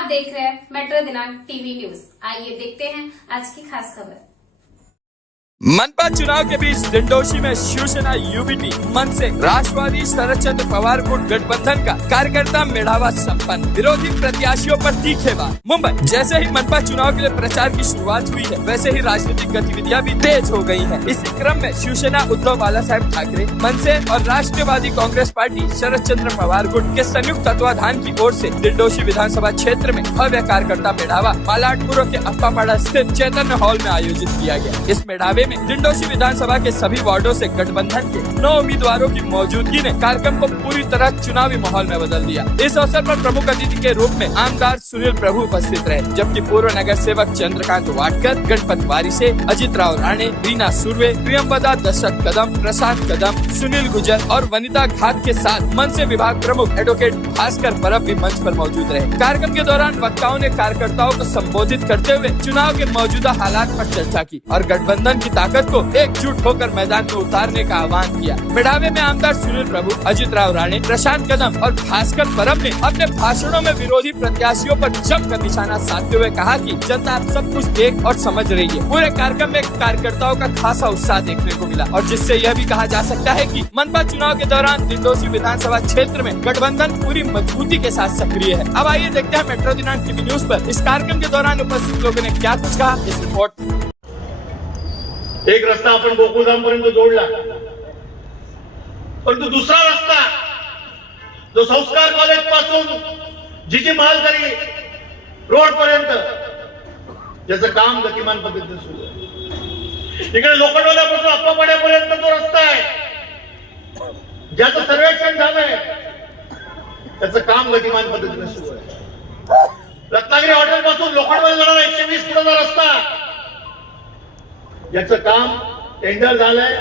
आप देख रहे हैं मेट्रो दिनांक टीवी न्यूज। आइए देखते हैं आज की खास खबर। मनपा चुनाव के बीच दिंडोशी में शिवसेना यूबीटी मन से राष्ट्रवादी शरद चंद्र पवार गुट गठबंधन का कार्यकर्ता मेढ़ावा संपन्न, विरोधी प्रत्याशियों पर तीखे वार। मुंबई जैसे ही मनपा चुनाव के लिए प्रचार की शुरुआत हुई है, वैसे ही राजनीतिक गतिविधियां भी तेज हो गई हैं। इसी क्रम में शिवसेना उद्धव बाला साहेब ठाकरे, मनसे और राष्ट्रवादी कांग्रेस पार्टी शरद चंद्र पवार गुट के संयुक्त तत्वाधान की ओर से दिंडोशी विधानसभा क्षेत्र में भव्य कार्यकर्ता मेढ़ावा मालाडपुर के अप्पापाड़ा स्थित चैतन्य हॉल में आयोजित किया गया। इस मेढ़ावे में दिंडोशी विधानसभा के सभी वार्डों से गठबंधन के 9 उम्मीदवारों की मौजूदगी ने कार्यक्रम को पूरी तरह चुनावी माहौल में बदल दिया। इस अवसर पर प्रमुख अतिथि के रूप में आमदार सुनील प्रभु उपस्थित रहे, जबकि पूर्व नगर सेवक चंद्रकांत वाडकर, गणपत वारिसे, अजित राव राणे, रीना सुर्वे, प्रियंवदा दशरथ कदम, प्रशांत कदम, सुनील गुजर और वनिता घाट के साथ मनसे विभाग प्रमुख एडवोकेट भास्कर परब भी मंच पर मौजूद रहे। कार्यक्रम के दौरान वक्ताओं ने कार्यकर्ताओं को संबोधित करते हुए चुनाव के मौजूदा हालात पर चर्चा की और गठबंधन की ताकत को एकजुट होकर मैदान में उतारने का आह्वान किया। मेढ़ावे में आमदार सुनील प्रभु, अजित राव राणे, प्रशांत कदम और भास्कर परब ने अपने भाषणों में विरोधी प्रत्याशियों पर जमकर निशाना साधते हुए कहा कि जनता अब सब कुछ देख और समझ रही है। पूरे कार्यक्रम में कार्यकर्ताओं का खासा उत्साह देखने को मिला और जिससे यह भी कहा जा सकता है कि मनपा चुनाव के दौरान दिंडोशी विधानसभा क्षेत्र में गठबंधन पूरी मजबूती के साथ सक्रिय है। अब आइए देखते हैं मेट्रो दिनांक टीवी न्यूज पर इस कार्यक्रम के दौरान उपस्थित लोगों ने क्या कुछ कहा। इस रिपोर्ट। एक रस्ता आपण गोकुळधाम पर्यंत जोडला, परंतु दुसरा रस्ता जो संस्कार कॉलेज पासून जीजी मालकरी रोड पर्यंत ज्याचं काम गतिमान पद्धतीने सुरू आहे, इकडे लोखंडवाल्यापासून अप्पापाड्यापर्यंत जो रस्ता आहे ज्याचं सर्वेक्षण झालंय त्याचं काम गतिमान पद्धतीने सुरू आहे। रत्नागिरी हॉटेल पासून लोखंडवाला जाणारा 120 फुटाचा रस्ता याचं काम टेंडर झालंय,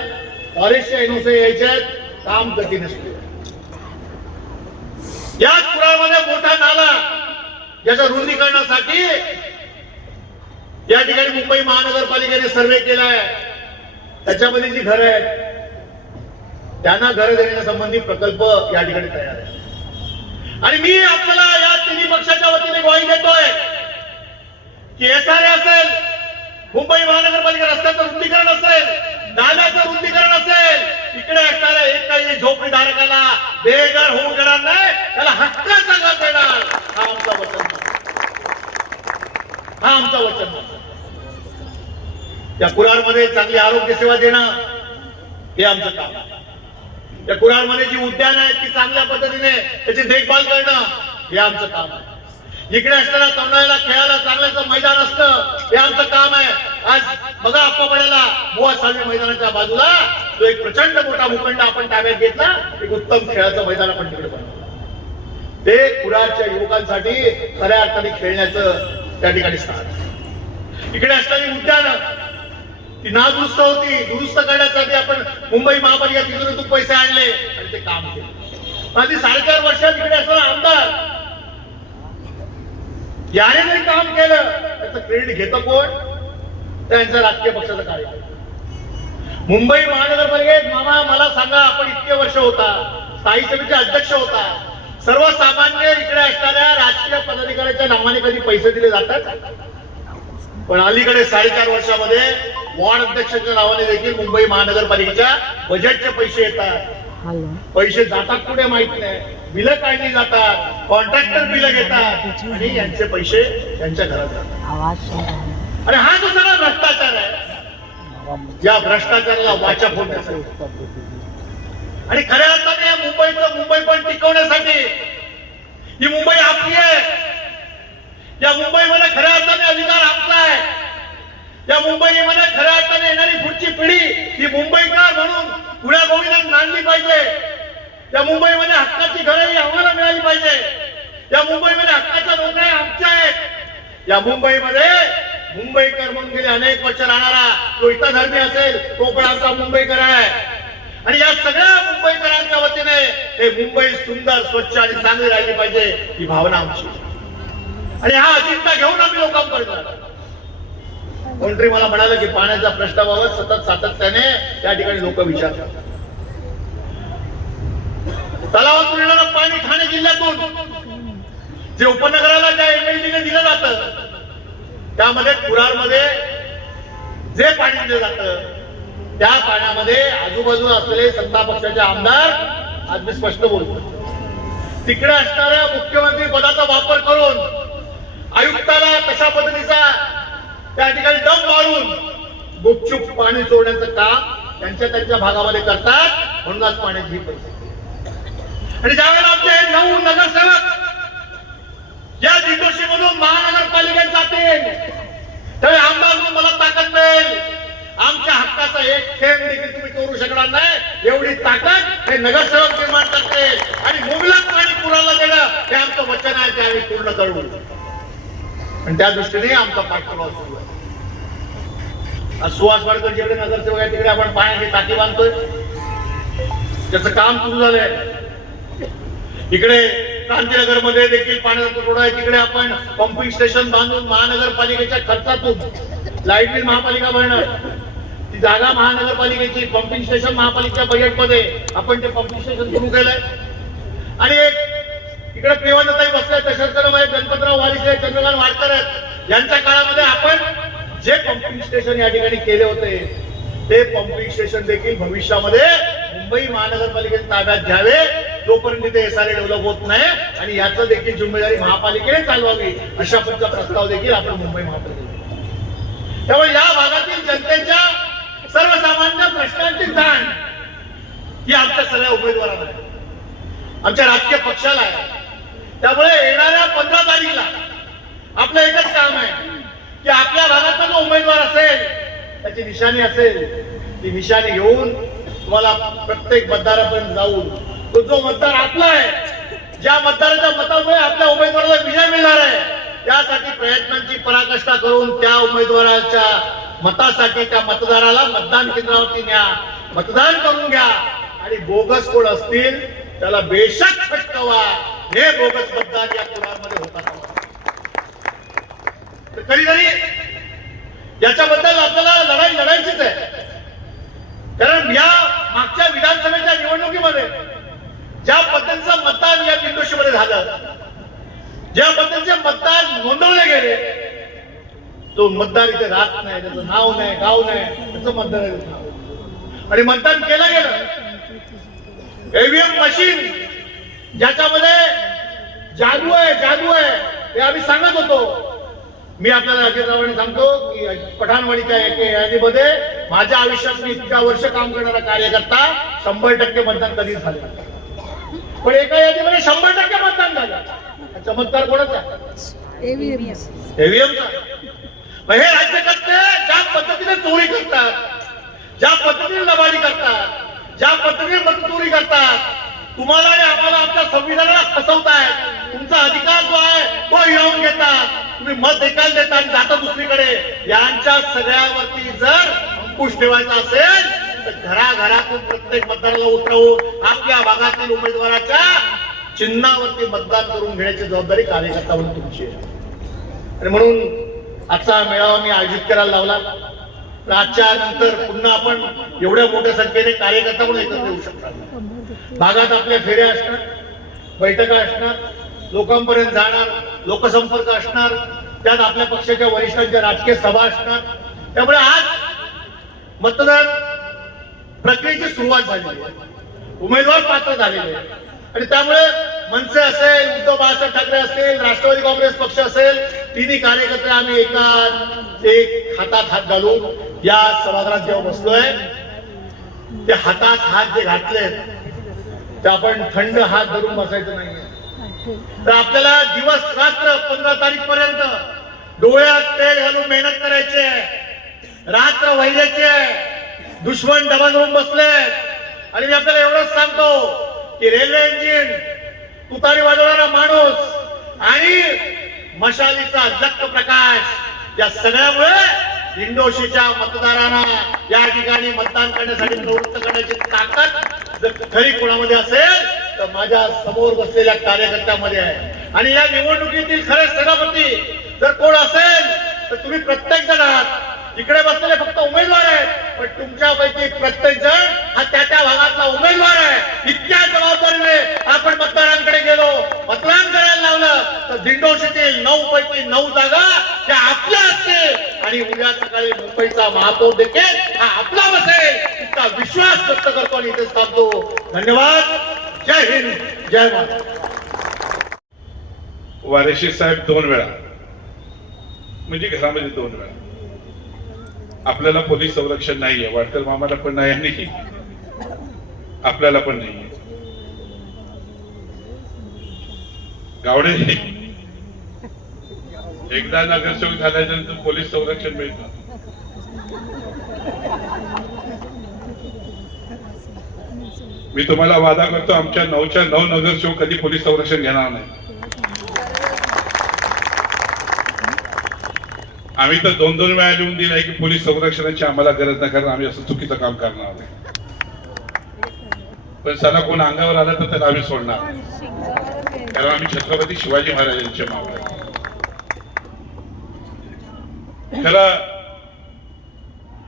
फॉरेस्टच्या एनओसी यायच्यात, काम गतीने सुरू आहे। याच कुडाळमध्ये मोठा नाला ज्याच्या रुंदीकरणासाठी या ठिकाणी मुंबई महानगरपालिकेने सर्वे केलाय, त्याच्यामध्ये जी घरं आहेत त्यांना घरं देण्यासंबंधी प्रकल्प या ठिकाणी तयार आहे। आणि मी आपल्याला या तिन्ही पक्षाच्या वतीने ग्वाही देतोय की एसआरए असेल, मुंबई महानगरपालिका रस्त्याचं रुंदीकरण असेल, नाल्याचं रुंदीकरण असेल, इकडे असणाऱ्या एकही झोपडीधारकाला बेघर होऊ देणार नाही, त्याला हक्काचा घर देणार, हा आमचा वचन, हा आमचा वचन। या कुडाळमध्ये चांगली आरोग्य सेवा देणं हे आमचं काम आहे। या कुडाळमध्ये जी उद्यान आहेत ती चांगल्या पद्धतीने त्याची देखभाल करणं हे आमचं काम आहे। इकडे असताना तरुणाईला खेळायला चांगल्याचं मैदान असतं हे आमचं काम आहे। आज बघा अप्पापाड्याला बुवा साळवी मैदानाच्या बाजूला जो एक प्रचंड मोठा भूखंड आपण ताब्यात घेतला, एक उत्तम खेळाचं मैदान आपण तिकडे बनवलं। ते कुडाळच्या युवकांसाठी खऱ्या अर्थाने खेळण्याचं त्या ठिकाणी स्थान। इकडे असणारी उद्यानं ती नादुरुस्त होती, दुरुस्त करण्यासाठी आपण मुंबई महापालिका तिजोरीतून पैसे आणले आणि ते काम केले। आधी 4.5 वर्षात इकडे असणारा आमदार याने जरी काम केलं त्याचं क्रेडिट घेतं कोण? त्यांचा राजकीय पक्षाचा कार्यक्रम। मुंबई महानगरपालिकेत मामा मला सांगा, आपण इतके वर्ष होता, स्थायी समितीचे अध्यक्ष होता, सर्वसामान्य इकडे असणाऱ्या राजकीय पदाधिकाऱ्यांच्या नावाने कधी पैसे दिले जातात? पण अलीकडे 4.5 वर्षामध्ये वॉर्ड अध्यक्षाच्या नावाने देखील मुंबई महानगरपालिकेच्या बजेटचे पैसे येतात। पैसे जातात कुठे माहित नाही, बिलं काढली जातात, कॉन्ट्रॅक्टर बिलं घेतात आणि यांचे पैसे त्यांच्या घरात जातात। आणि हा जो सगळा भ्रष्टाचार आहे, या भ्रष्टाचाराला वाचा फोडण्यासाठी आणि खऱ्या अर्थाने मुंबईचं मुंबईपण टिकवण्यासाठी ही मुंबई आपली आहे। या मुंबईमध्ये खऱ्या अर्थाने अधिकार आमचा आहे। या मुंबईमध्ये खऱ्या अर्थाने येणारी पुढची पिढी ही मुंबईकर म्हणून पुण्या गोविंदाने नांदली पाहिजे। या मुंबईमध्ये हक्काची घरं आम्हाला मिळाली पाहिजे। या मुंबईमध्ये हक्काच्या नोकऱ्या आमच्या आहेत। या मुंबईमध्ये मुंबईकर म्हणून गेले अनेक वर्ष राहणारा जो इतर धर्मी असेल तो पण आमचा मुंबईकर आहे। आणि या सगळ्या मुंबईकरांच्या वतीने हे मुंबई सुंदर, स्वच्छ आणि चांगली राहिली पाहिजे ही भावना आमची। आणि हा अजिंठा घेऊन आम्ही लोकांपर्यंत करणार। कोणतरी मला म्हणाले की पाण्याच्या प्रश्नाबाबत सतत सातत्याने त्या ठिकाणी लोक विचारतात। तलावातून येणारं पाणी ठाणे जिल्ह्यातून जे उपनगराला ज्या एमएलडीने दिलं जातं त्यामध्ये कुरारमध्ये जे पाणी दिलं जातं त्या पाण्यामध्ये आजूबाजूला असलेले सत्ता पक्षाचे आमदार आज मी स्पष्ट बोलतो तिकडे असणाऱ्या मुख्यमंत्री पदाचा वापर करून आयुक्ताला कशा पद्धतीचा त्या ठिकाणी दम मारून गुपचूप पाणी सोडण्याचं काम त्यांच्या भागामध्ये करतात म्हणूनच पाण्याची ही परिस्थिती. आणि ज्यावेळेला आमचे 9 नगरसेवक या दिग्दर्शीमधून महानगरपालिकेत जातील त्यावेळी आमदार म्हणून मला ताकद मिळेल. आमच्या हक्काचा एक थेंब देखील तुम्ही करू शकणार नाही एवढी ताकद हे नगरसेवक निर्माण करते आणि मुबलक पाणी पुराला देणं हे आमचं वचन आहे ते आम्ही पूर्ण करू. आणि त्या दृष्टीने आमचा पाठपुरावा सुरू आहे. आज सुहास वाडकर जिकडे नगरसेवक आहे तिकडे आपण पाण्याची टाकी बांधतोय त्याचं काम सुरू झालंय. इकडे क्रांतीनगर मध्ये देखील पाण्याचा तुटवडा आहे तिकडे आपण पंपिंग स्टेशन बांधून महानगरपालिकेच्या खर्चातून लाईट बिल महापालिका भरणार ती जागा महानगरपालिकेची पंपिंग स्टेशन महापालिकेच्या बजेटमध्ये आपण ते पंपिंग स्टेशन सुरू केलंय. आणि एक इकडे प्रेमानंदाई बसले तशाच गणपतराव वारिसे चंद्रकांत वाडकर आहेत यांच्या काळामध्ये आपण जे पंपिंग स्टेशन या ठिकाणी केले होते ते पंपिंग स्टेशन देखील भविष्यामध्ये मुंबई महानगरपालिकेच्या ताब्यात घ्यावे जोपर्यंत ते एसआरए डेव्हलप होत नाही आणि याचं देखील जिम्मेदारी महापालिकेने चालवावी अशा पद्धतीचा प्रस्ताव देखील आपण मुंबई महापालिकेत. त्यामुळे या भागातील जनतेच्या सर्वसामान्य प्रश्नांची जाण ही आमच्या सगळ्या उमेदवारांना आहे आमच्या राजकीय पक्षाला आहे. त्यामुळे येणाऱ्या 15 तारीखला आपलं एकच काम आहे की आपल्या भागाचा जो उमेदवार असेल त्याची निशाणी असेल ती निशाणी घेऊन तुम्हाला प्रत्येक मतदारापर्यंत जाऊन तो जो मतदार आपला आहे ज्या मतदाराच्या मतामुळे आपल्या उमेदवाराला विजय मिळणार आहे त्यासाठी प्रयत्नांची पराकाष्ठा करून त्या उमेदवाराच्या मतासाठी त्या मतदाराला मतदान केंद्रावरती न्या मतदान करून घ्या आणि बोगस कोण असतील त्याला बेशक फटकवा. हे बोगस मतदान या कुरारमध्ये होतात. कधीतरी याच्याबद्दल आपल्याला लढायचीच आहे कारण या मागच्या विधानसभेच्या निवडणुकीमध्ये ज्या पद्धतीचं मतदान या दिग्दर्शीमध्ये झालं ज्या पद्धतीचे मतदान नोंदवले गेले तो मतदार इथे राहत नाही त्याचं नाव नाही गाव नाही त्याचं मतदार आणि मतदान केलं गेलं. ईव्हीएम मशीन ज्याच्यामध्ये जादू आहे हे आम्ही सांगत होतो. मी आपल्याला अजितरावांनी सांगतो की पठाणवाडीच्या एका यादीमध्ये माझ्या आयुष्यात मी इतक्या वर्ष काम करणारा कार्यकर्ता 100% मतदान कधीच झाले पण एका यादीमध्ये 100% मतदान झालं. चमत्कार कोणाचा? ईव्हीएमचा. हे राज्यकर्ते ज्या पद्धतीने चोरी करतात ज्या पद्धतीने लबाडी करतात ज्या पद्धतीने मतचोरी करतात तुम्हाला आणि आम्हाला आमच्या संविधानाला फसवतायत. तुमचा अधिकार जो आहे तो हिरावून घेतात. तुम्ही मत एकाला देता आणि जाता दुसरीकडे. यांच्या सगळ्यावरती जर अंकुश ठेवायचा असेल तर घराघरातून प्रत्येक मतदाराला उतरवून आपल्या भागातील उमेदवाराच्या चिन्हावरती मतदान करून घेण्याची जबाबदारी कार्यकर्ता म्हणून तुमची आहे. आणि म्हणून आजचा मेळावा मी आयोजित करायला लावला. आजच्या नंतर पुन्हा आपण एवढ्या मोठ्या संख्येने कार्यकर्ता म्हणून एकत्र येऊ शकतात. भागात आपल्या फेऱ्या असणार बैठका असणार लोकांपर्यंत जाणार लोकसंपर्क असणार त्यात आपल्या पक्षाच्या वरिष्ठांच्या राजकीय सभा असणार. त्यामुळे आज मतदान प्रक्रियेची सुरुवात झाली उमेदवार पात्र झालेले आणि त्यामुळे मनसे असेल उद्धव बाळासाहेब ठाकरे असतील राष्ट्रवादी काँग्रेस पक्ष असेल तिन्ही कार्यकर्ते आम्ही एक हातात हात घालून या सभागृहात जेव्हा बसलोय ते हातात हात जे घातलेत ते आपण थंड हात धरून बसायचं नाहीये. तर आपल्याला दिवस रात्र 15 तारीख पर्यंत डोळ्यात तेल घालून मेहनत करायची आहे रात्र वहिल्याची आहे. दुश्मन डबा घेऊन बसले आणि मी आपल्याला एवढंच सांगतो की रेल्वे इंजिन तुतारी वाजवणारा माणूस आणि मशालीचा लख प्रकाश या सगळ्यामुळे दिंडोशीच्या मतदारांना या ठिकाणी मतदान करण्यासाठी प्रवृत्त करण्याची ताकद जर खरी कोणामध्ये असेल तर माझ्या समोर बसलेल्या कार्यकर्त्यामध्ये आहे. आणि या निवडणुकीतील खरे सभापती जर कोण असेल तर तुम्ही प्रत्येक जण आहात. तिकडे बसलेले फक्त उमेदवार आहेत, पण तुमच्यापैकी प्रत्येक जण हा त्या भागातला उमेदवार आहे. इतक्या जबाबदारीने आपण मतदारांकडे गेलो, मतदान करायला लावलं, तर दिंडोशीतील 9 पैकी 9 जागा त्या आपल्या असतील आणि उद्या सकाळी मुंबईचा महापौर देखील हा आपला बसेल, इतका विश्वास व्यक्त करतो आणि इथेच थांबतो. धन्यवाद. जय हिंद, जय महाराष्ट्र. वारेशी साहेब 2 वेळा, म्हणजे घरामध्ये 2 वेळा. आपल्याला पोलीस संरक्षण नाहीये, वाडकर मामाला पण नाही आणि आपल्याला पण नाहीये. गावडे एकदा नगरसेवक झाल्यानंतर पोलीस संरक्षण मिळतं. मी तुम्हाला वादा करतो, आमच्या 9च्या 9 नगरसेवक कधी पोलीस संरक्षण घेणार नाही. आम्ही तर 2-2 वेळा लिहून दिलाय की पोलीस संरक्षणाची आम्हाला गरज नाही, कारण आम्ही असं चुकीचं काम करणार नाही. पण साला कोण अंगावर आला तर त्याला आम्ही सोडणार नाही, कारण आम्ही छत्रपती शिवाजी महाराजांचे मावळे. खरं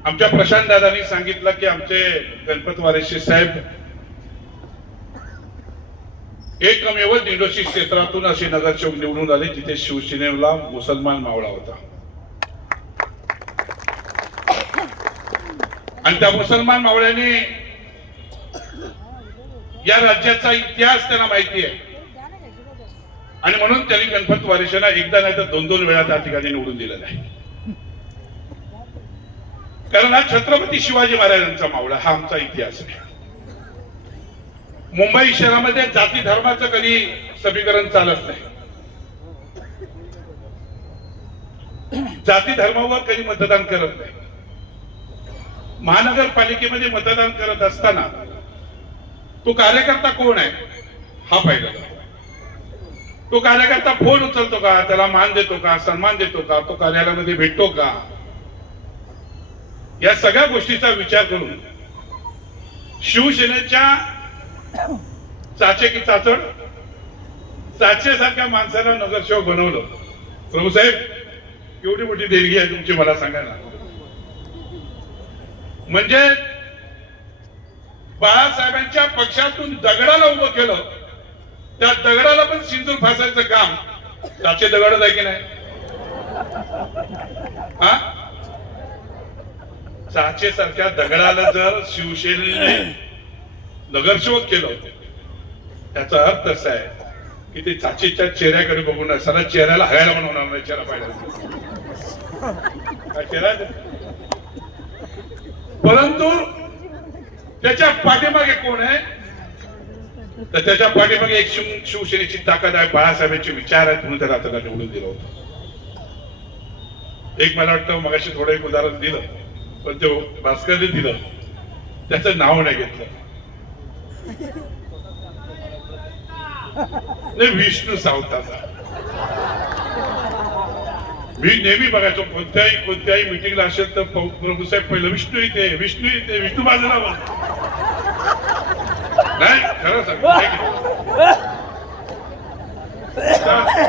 आमच्या प्रशांत दादांनी सांगितलं की आमचे गणपत वारेशी साहेब एकमेव दिंडोशी क्षेत्रातून असे नगरसेवक निवडून आले जिथे शिवसेनेला मुसलमान मावळा होता. आणि त्या मुसलमान मावळ्याने या राज्याचा इतिहास त्यांना माहिती आहे आणि म्हणून त्यांनी गणपत वारेशांना एकदा नाही तर 2-2 वेळा त्या ठिकाणी निवडून दिलेला आहे. कारण हा छत्रपती शिवाजी महाराजांचा मावळा, हा आमचा इतिहास आहे. मुंबई शहरामध्ये जाती धर्माचं कधी समीकरण चालत नाही. जाती धर्मावर कधी मतदान करत नाही. महानगरपालिकेमध्ये मतदान करत असताना तो कार्यकर्ता कोण आहे हा पाहिला. तो कार्यकर्ता फोन उचलतो का, त्याला मान देतो का, सन्मान देतो का, तो कार्यालयामध्ये भेटतो का, या सगळ्या गोष्टीचा विचार करून शिवसेनेच्या चाचे की चाचड चाचेसारख्या माणसाला नगरसेवक बनवलं. प्रभूसाहेब एवढी मोठी देणगी आहे तुमची, मला सांगा ना. म्हणजे बाळासाहेबांच्या पक्षातून दगडाला उभं केलं, त्या दगडाला पण सिंदूर फासायचं काम चाचे दगडच आहे की नाही. हा, चाचे सारख्या दगडाला जर शिवसेनेने नगरसेवक केलं, त्याचा अर्थ असा आहे की ते चाचेच्या चेहऱ्याकडे बघून सला चेहऱ्याला हगायला पण होणार नाही. चेहरा पाहिजे चेहरा, परंतु त्याच्या पाठीमागे कोण आहे, तर त्याच्या पाठीमागे एक शिवसेनेची ताकद आहे, बाळासाहेबांचे विचार आहेत, म्हणून त्याला त्याला निवडून दिलं होतं. एक मला वाटतं मगाशी थोडं एक उदाहरण दिलं, पण ते भास्करने दिलं, त्याचं नाव नाही घेतलं. विष्णू सावताचा. मी नेहमी बघायचो, कोणत्याही मिटिंगला असेल तर प्रभू साहेब पहिलं विष्णू इथे, विष्णू इथे, विष्णू बाजूला नाही. खरं सांग,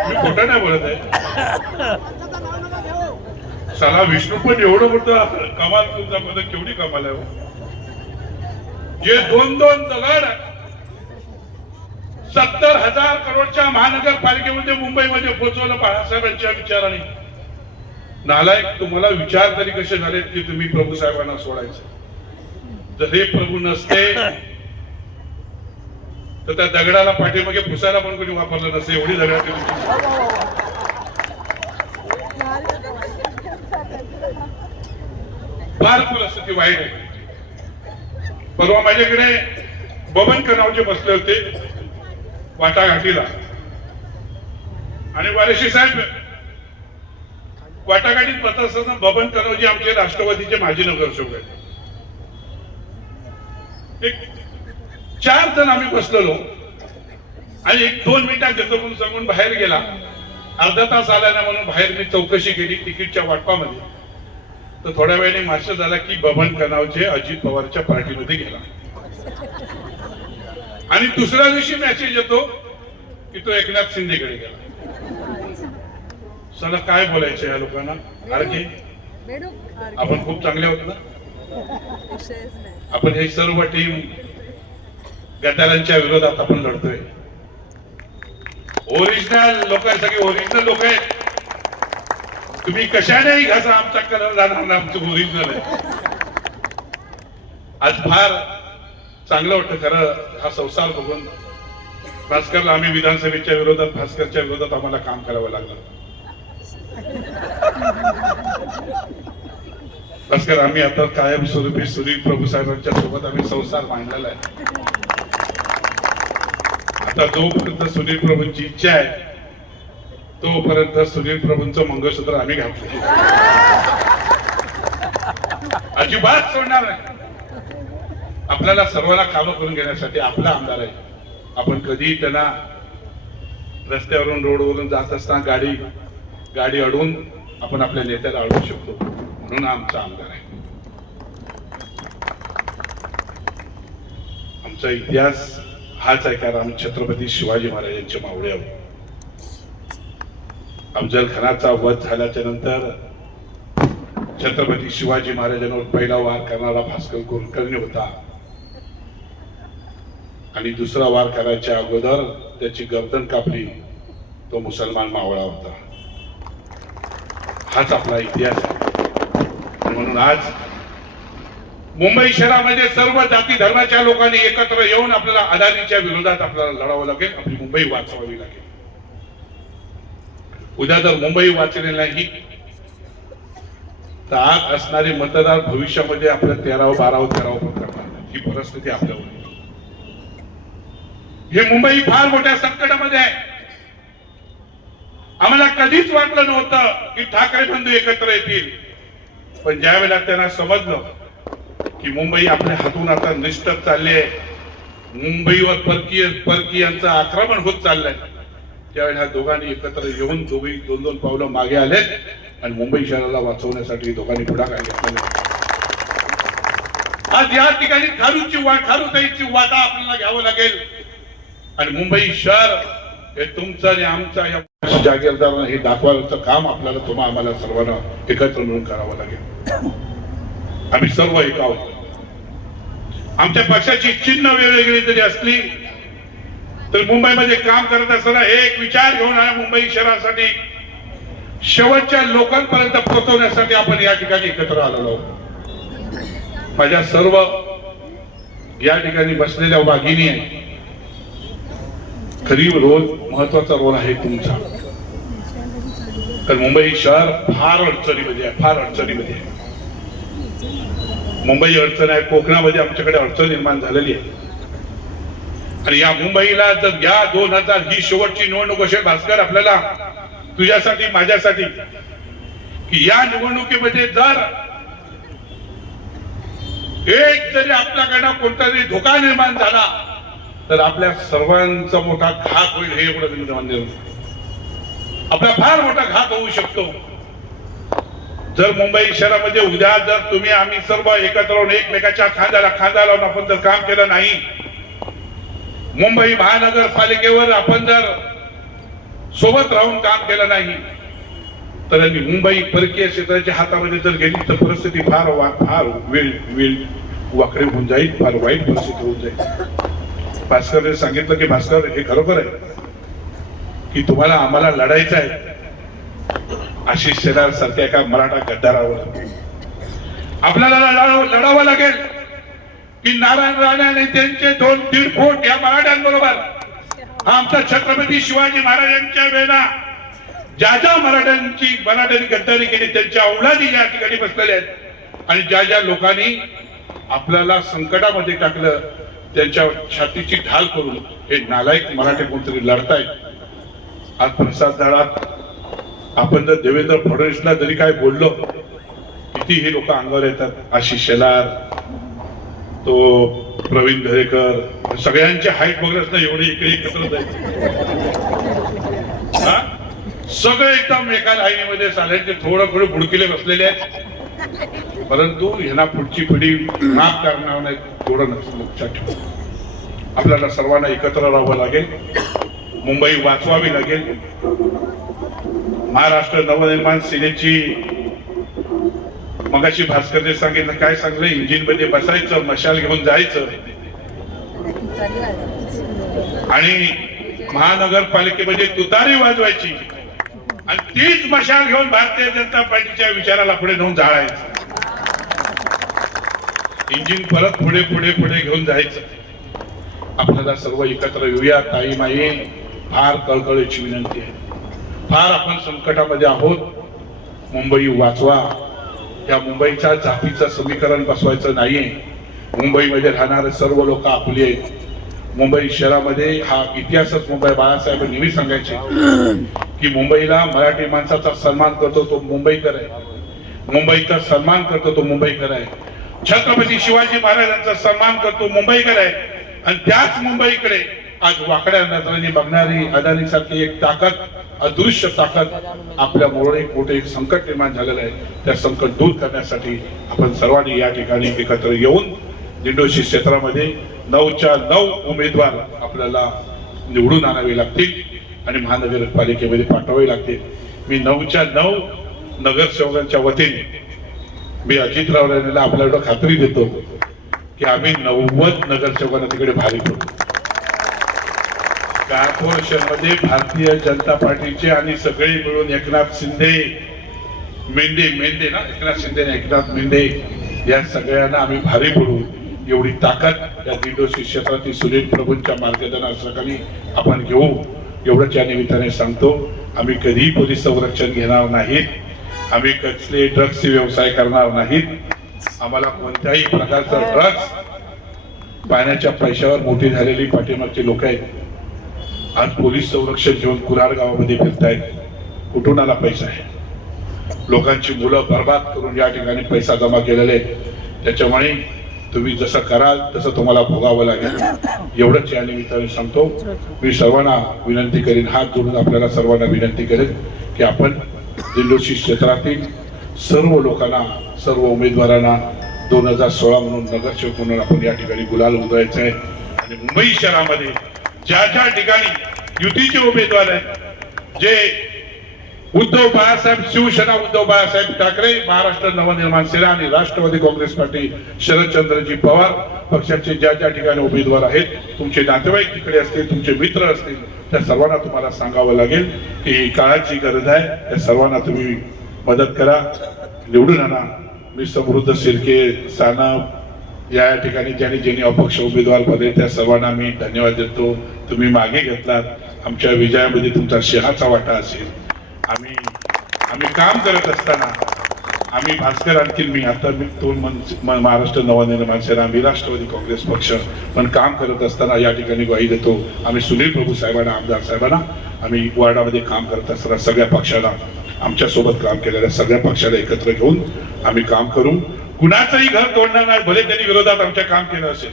मी खोटं नाही बोलत आहे. साला विष्णू पण एवढं मोठं कमाल, तुमचा पद केवढी कमाल आहे. जे 2-2 दगड 70,000 करोडच्या महानगरपालिकेमध्ये मुंबईमध्ये पोहोचवलं बाळासाहेबांच्या विचाराने. नालायक, तुम्हाला विचार तरी कसे झाले की तुम्ही प्रभू साहेबांना सोडायचं. जर हे प्रभू नसते तर त्या दगडाला पाठीमागे पुसायला पण कोणी वापरलं नसते. एवढी दगडाची फार परिस्थिती वाईट आहे. परवा माझ्याकडे बबन कनावचे बसले होते वाटाघाटीला, आणि वारेशी साहेब वाटाघाटीत बसत असताना बबन कनौजी आमचे राष्ट्रवादीचे माजी नगरसेवक आहेत. एक 4 जण आम्ही बसलेलो आणि 1-2 मिनिटात घेतो म्हणून सांगून बाहेर गेला. अर्धा तास आला ना म्हणून बाहेर मी चौकशी केली तिकीटच्या वाटपामध्ये, तर थोड्या वेळाने मास्टर झाला की बबन कनावचे अजित पवारच्या पार्टीमध्ये गेला. आणि दुसऱ्या दिवशी मेसेज येतो की तो एकनाथ शिंदेकडे गेला. चला काय बोलायचं या लोकांना. अरे आपण खूप चांगले होतो ना. आपण हे सर्व टीम गटारांच्या विरोधात आपण लढतोय. ओरिजिनल लोकांसाठी ओरिजिनल लोक आहेत. तुम्ही कशानेही घासा, आमचा कलर जाणार ना. आमचं ओरिजिनल आहे. आज फार चांगलं वाटतं खरं हा संसार बघून. भास्करला आम्ही विधानसभेच्या विरोधात, भास्करच्या विरोधात आम्हाला काम करावं लागलं. भास्कर, आम्ही आता कायमस्वरूपी सुनील प्रभू साहेबांच्या सोबत आम्ही संसार मांडलेला आहे. आता जोपर्यंत सुनील प्रभूंची इच्छा आहे तोपर्यंत सुनील प्रभूंचं मंगळसूत्र आम्ही घातलं, अजिबात सोडणार नाही. आपल्याला सर्वांना कामं करून घेण्यासाठी आपला आमदार आहे. आपण कधीही त्यांना रस्त्यावरून रोडवरून जात असताना गाडी अडवून आपण आपल्या नेत्याला अडवू शकतो. म्हणून आमचा आमदार आहे. आमचा इतिहास हाच आहे. कारण आम्ही छत्रपती शिवाजी महाराजांचे मावळे आहोत. अफजल खानाचा वध झाल्याच्या नंतर छत्रपती शिवाजी महाराजांवर पहिला वार करणारा भास्कर कुलकर्णी होता आणि दुसरा वार करायच्या अगोदर त्याची गर्दन कापली तो मुसलमान मावळा होता. हाच आपला इतिहास आहे. म्हणून आज मुंबई शहरामध्ये सर्व जाती धर्माच्या लोकांनी एकत्र येऊन आपल्याला अदानीच्या विरोधात आपल्याला लढावं लागेल. आपली मुंबई वाचवावी लागेल. उद्या जर मुंबई वाचले नाही तर आज असणारे मतदार भविष्यामध्ये आपल्या 13व 12व 13व पण करणार नाही. ही परिस्थिती आपल्यावर. हे मुंबई फार मोठ्या संकटामध्ये आहे. आम्हाला कधीच वाटलं नव्हतं की ठाकरे बंधू एकत्र येतील. पण ज्या वेळेला त्यांना समजलं की मुंबई आपल्या हातून आता निष्ठप चालली आहे, मुंबईवर परकीयांचं आक्रमण होत चाललंय, त्यावेळी ह्या दोघांनी एकत्र येऊन दोघे 2-2 पावलं मागे आलेत आणि मुंबई शहराला वाचवण्यासाठी दोघांनी पुढाकार घेतला. आज या ठिकाणी खारुताईची वाटा आपल्याला घ्यावं लागेल आणि मुंबई शहर हे तुमचं आणि आमचं या जागीरदारांना हे दाखवायचं काम आपल्याला आम्हाला सर्वांना एकत्र मिळून करावं लागेल. आम्ही सर्व एक आहोत. आमच्या पक्षाची चिन्ह वेगवेगळी जरी असली तर मुंबईमध्ये काम करत असताना हे एक विचार घेऊन मुंबई शहरासाठी शेवटच्या लोकांपर्यंत पोहोचवण्यासाठी आपण या ठिकाणी एकत्र आलेलो आहोत. माझ्या सर्व या ठिकाणी बसलेल्या वाघिणी आहे. खरी रोल महत्वाचा रोल आहे तुमचा. कारण मुंबई शहर फार अडचणीमध्ये आहे. फार अडचणीमध्ये आहे. मुंबई अडचण आहे. कोकणामध्ये आमच्याकडे अडचण निर्माण झालेली आहे. आणि या मुंबईला जर या 2000 ही शेवटची निवडणूक असेल भास्कर आपल्याला, तुझ्यासाठी माझ्यासाठी, की या निवडणुकीमध्ये जर एक जरी आपल्याकडनं कोणता तरी धोका निर्माण झाला तर आपल्या सर्वांचा मोठा घात होईल. हे एवढं निर्माण आपला फार मोठा घात होऊ शकतो. जर मुंबई शहरामध्ये उद्या जर तुम्ही आम्ही सर्व एकत्र राहून एकमेकाच्या खांद्याला खांदा लावून आपण जर काम केलं नाही, मुंबई महानगरपालिकेवर आपण जर सोबत राहून काम केलं नाही तर मुंबई परकीय क्षेत्राच्या हातामध्ये जर गेली तर परिस्थिती फार वेळ वाकडे होऊन जाईल. फार वाईट परिस्थिती होऊन जाईल. भास्करने सांगितलं की भास्कर हे खरोखर आहे की तुम्हाला आम्हाला लढायचं आहे आशिष शेलार सारख्या एका मराठा गद्दारावर आपल्याला लढावं लागेल की नारायण राणे आणि त्यांचे 2-3 फूट या मराठ्यांबरोबर आमचा छत्रपती शिवाजी महाराजांच्या वेळेला ज्या मराठ्यांनी गद्दारी केली त्यांच्या औलादी या ठिकाणी बसलेल्या आहेत आणि ज्या लोकांनी आपल्याला संकटामध्ये टाकलं त्यांच्या छातीची ढाल करून हे नालायक मराठी कोणतरी लढतायत. आज प्रसाद झाडात आपण जर देवेंद्र फडणवीसला जरी काय बोललो किती हे लोक अंगावर येतात. आशिष शेलार, तो प्रवीण दरेकर, सगळ्यांचे हाईट बघण्यास ना एवढे इकडे एकत्र जायचे. सगळे एकदम एका लाईनीमध्ये चालायचे. थोडे बुडकिले बसलेले आहेत परंतु ह्यांना पुढची पिढी माफ करणार नाही. थोडं लक्षात ठेवा. आपल्याला सर्वांना एकत्र राहावं लागेल. मुंबई वाचवावी लागेल. महाराष्ट्र नवनिर्माण सेनेची मगाशी भास्करने सांगितलं, काय सांगलं, इंजिन मध्ये बसायचं, मशाल घेऊन जायचं आणि महानगरपालिकेमध्ये तुतारी वाजवायची आणि तीच मशाल घेऊन भारतीय जनता पार्टीच्या विचाराला पुढे नेऊन जाळायचं. इंजिन परत पुढे पुढे पुढे घेऊन जायचं. आपल्याला सर्व एकत्र येऊया. ताई माई, फार कळकळीची विनंती आहे. फार आपण संकटामध्ये आहोत. मुंबई वाचवा. या मुंबईच्या जातीचं समीकरण बसवायचं नाहीये. मुंबईमध्ये राहणारे सर्व लोक आपली आहेत. मुंबई शहरामध्ये हा इतिहासच मुंबई, बाळासाहेब नेहमी सांगायचे की मुंबईला मराठी माणसाचा सन्मान करतो तो मुंबईकर आहे, मुंबईचा सन्मान करतो तो मुंबईकर आहे, छत्रपती शिवाजी महाराजांचा सन्मान करतो मुंबईकर आहे. आणि त्याच मुंबईकडे आज वाकड्या नजरेने बघणारी अदानी सारखी एक ताकद, अदृश्य ताकद आपल्यामुळे एक मोठे एक संकट निर्माण झालेलं आहे. त्या संकट दूर करण्यासाठी आपण सर्वांनी या ठिकाणी एकत्र येऊन दिंडोशी क्षेत्रामध्ये 9च्या 9 उमेदवार आपल्याला निवडून आणावे लागतील आणि महानगरपालिकेमध्ये पाठवावे लागतील. मी 9च्या 9 नगरसेवकांच्या वतीने मी अजितराव यांना आपल्याला खात्री देतो की आम्ही 90 नगरसेवकांना तिकडे भारी पडू. कॉर्पोरेशनमध्ये भारतीय जनता पार्टीचे आणि सगळे मिळून एकनाथ शिंदे, मेंढे ना, एकनाथ शिंदे एकनाथ मेंढे या सगळ्यांना आम्ही भारी पडू. एवढी ताकद या दिंडोशी क्षेत्रातील सुनील प्रभूंच्या मार्गदर्शनाखाली आपण घेऊ. एवढंच या निमित्ताने सांगतो. आम्ही कधीही पोलीस संरक्षण घेणार नाहीत. आम्ही कसले ड्रग्सचे व्यवसाय करणार नाहीत. आम्हाला कोणत्याही प्रकारचा ड्रग्स, पाण्याच्या पैशावर मोठी झालेली पाठीमागची लोक आहेत. आज पोलीस संरक्षण घेऊन कुरार गावामध्ये फिरतायत. कुठून आला पैसा आहे? लोकांची मुलं बर्बाद करून या ठिकाणी पैसा जमा केलेले आहेत. त्याच्यामुळे तुम्ही जसं कराल तसं तुम्हाला भोगावं लागेल. एवढंच या निमित्ताने सांगतो. मी सर्वांना विनंती करीन, हात जोडून आपल्याला सर्वांना विनंती करेन की आपण दिंडोशी क्षेत्रातील सर्व लोकांना, सर्व उमेदवारांना 2016 म्हणून नगरसेवक म्हणून आपण या ठिकाणी गुलाल उधळायचं आहे. आणि मुंबई शहरामध्ये ज्या ज्या ठिकाणी युतीचे उमेदवार आहेत, जे उद्धव बाळासाहेब, शिवसेना उद्धव बाळासाहेब ठाकरे, महाराष्ट्र नवनिर्माण सेना आणि राष्ट्रवादी काँग्रेस पार्टी शरदचंद्रजी पवार पक्षाचे ज्या ज्या ठिकाणी उमेदवार आहेत, तुमचे नातेवाईक तिकडे असतील, तुमचे मित्र असतील, त्या सर्वांना तुम्हाला सांगावं लागेल की काळाची गरज आहे. त्या सर्वांना तुम्ही मदत करा, निवडून आणा. मी समृद्ध शिर्के, सानप या ठिकाणी ज्यांनी अपक्ष उमेदवार पडले त्या सर्वांना मी धन्यवाद देतो. तुम्ही मागे घेतलात. आमच्या विजयामध्ये तुमचा सिंहाचा वाटा असेल. आम्ही काम करत असताना आम्ही भास्कर आणखी मी आता महाराष्ट्र नवनिर्माण सेना, आम्ही राष्ट्रवादी काँग्रेस पक्ष पण काम करत असताना या ठिकाणी ग्वाही देतो. आम्ही सुनील प्रभू साहेबांना, आमदार साहेबांना, आम्ही वार्डामध्ये काम करत असताना सगळ्या पक्षाला, आमच्या सोबत काम केलेल्या सगळ्या पक्षाला एकत्र घेऊन आम्ही काम करू. कुणाचंही घर तोडणार नाही. भले त्यांनी विरोधात आमच्या काम केलं असेल,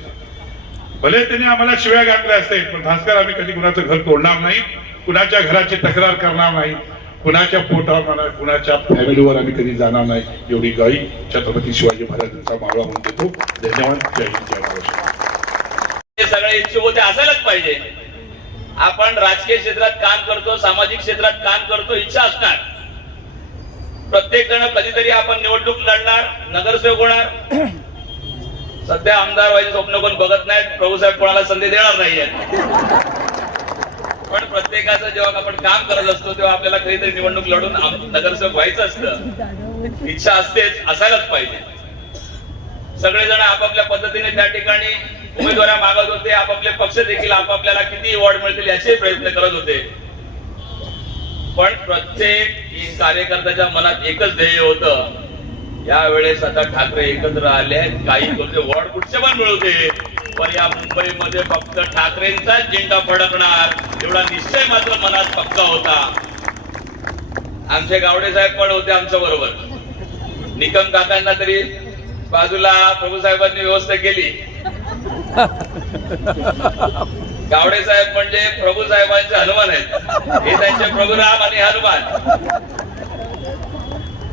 भले त्यांनी आम्हाला शिव्या घातल्या असतील, पण भास्कर आम्ही कधी कुणाचं घर तोडणार नाही, कुणाच्या घराची तक्रार करणार नाही, कुणाच्या पोटावर म्हणा, कुणाच्या फॅमिलीवर आम्ही कधी जाणार नाही. एवढी गाई छत्रपती शिवाजी महाराजांचा मावळा म्हणून देतो. धन्यवाद. जय हिंद, जय महाराष्ट्र. हे सगळे इच्छुक होते असायलाच पाहिजे. आपण राजकीय क्षेत्रात काम करतो, सामाजिक क्षेत्रात काम करतो, इच्छा असणार. प्रत्येक जण कधीतरी आपण निवडणूक लढणार, नगरसेवक होणार. सध्या आमदार व्हायचे स्वप्न कोण बघत नाहीत. प्रभूसाहेब कोणाला संधी देणार नाहीये. पण प्रत्येकाचं जेव्हा आपण काम करत असतो तेव्हा आपल्याला कधीतरी निवडणूक लढून नगरसेवक व्हायचं असतं. इच्छा असतेच, असायलाच पाहिजे. सगळेजण आपापल्या पद्धतीने त्या ठिकाणी उमेदवार मागत होते. आपापले पक्ष देखील आपापल्याला किती वॉर्ड मिळतील याचे प्रयत्न करत होते. पण प्रत्येक कार्यकर्त्याच्या मनात एकच ध्येय होतं. यावेळेस आता ठाकरे एकत्र आले आहेत. काही कोणते वॉर्ड कुठचे पण मिळवते, पण या मुंबईमध्ये फक्त ठाकरेंचाच झेंडा फडकणार एवढा निश्चय मात्र मनात पक्का होता. आमचे गावडे साहेब पण होते आमच्या बरोबर. निकम काकांना तरी बाजूला प्रभू साहेबांनी व्यवस्था केली. गावडे साहेब म्हणजे प्रभू साहेबांचे हनुमान आहेत. हे त्यांचे प्रभुराम आणि हनुमान.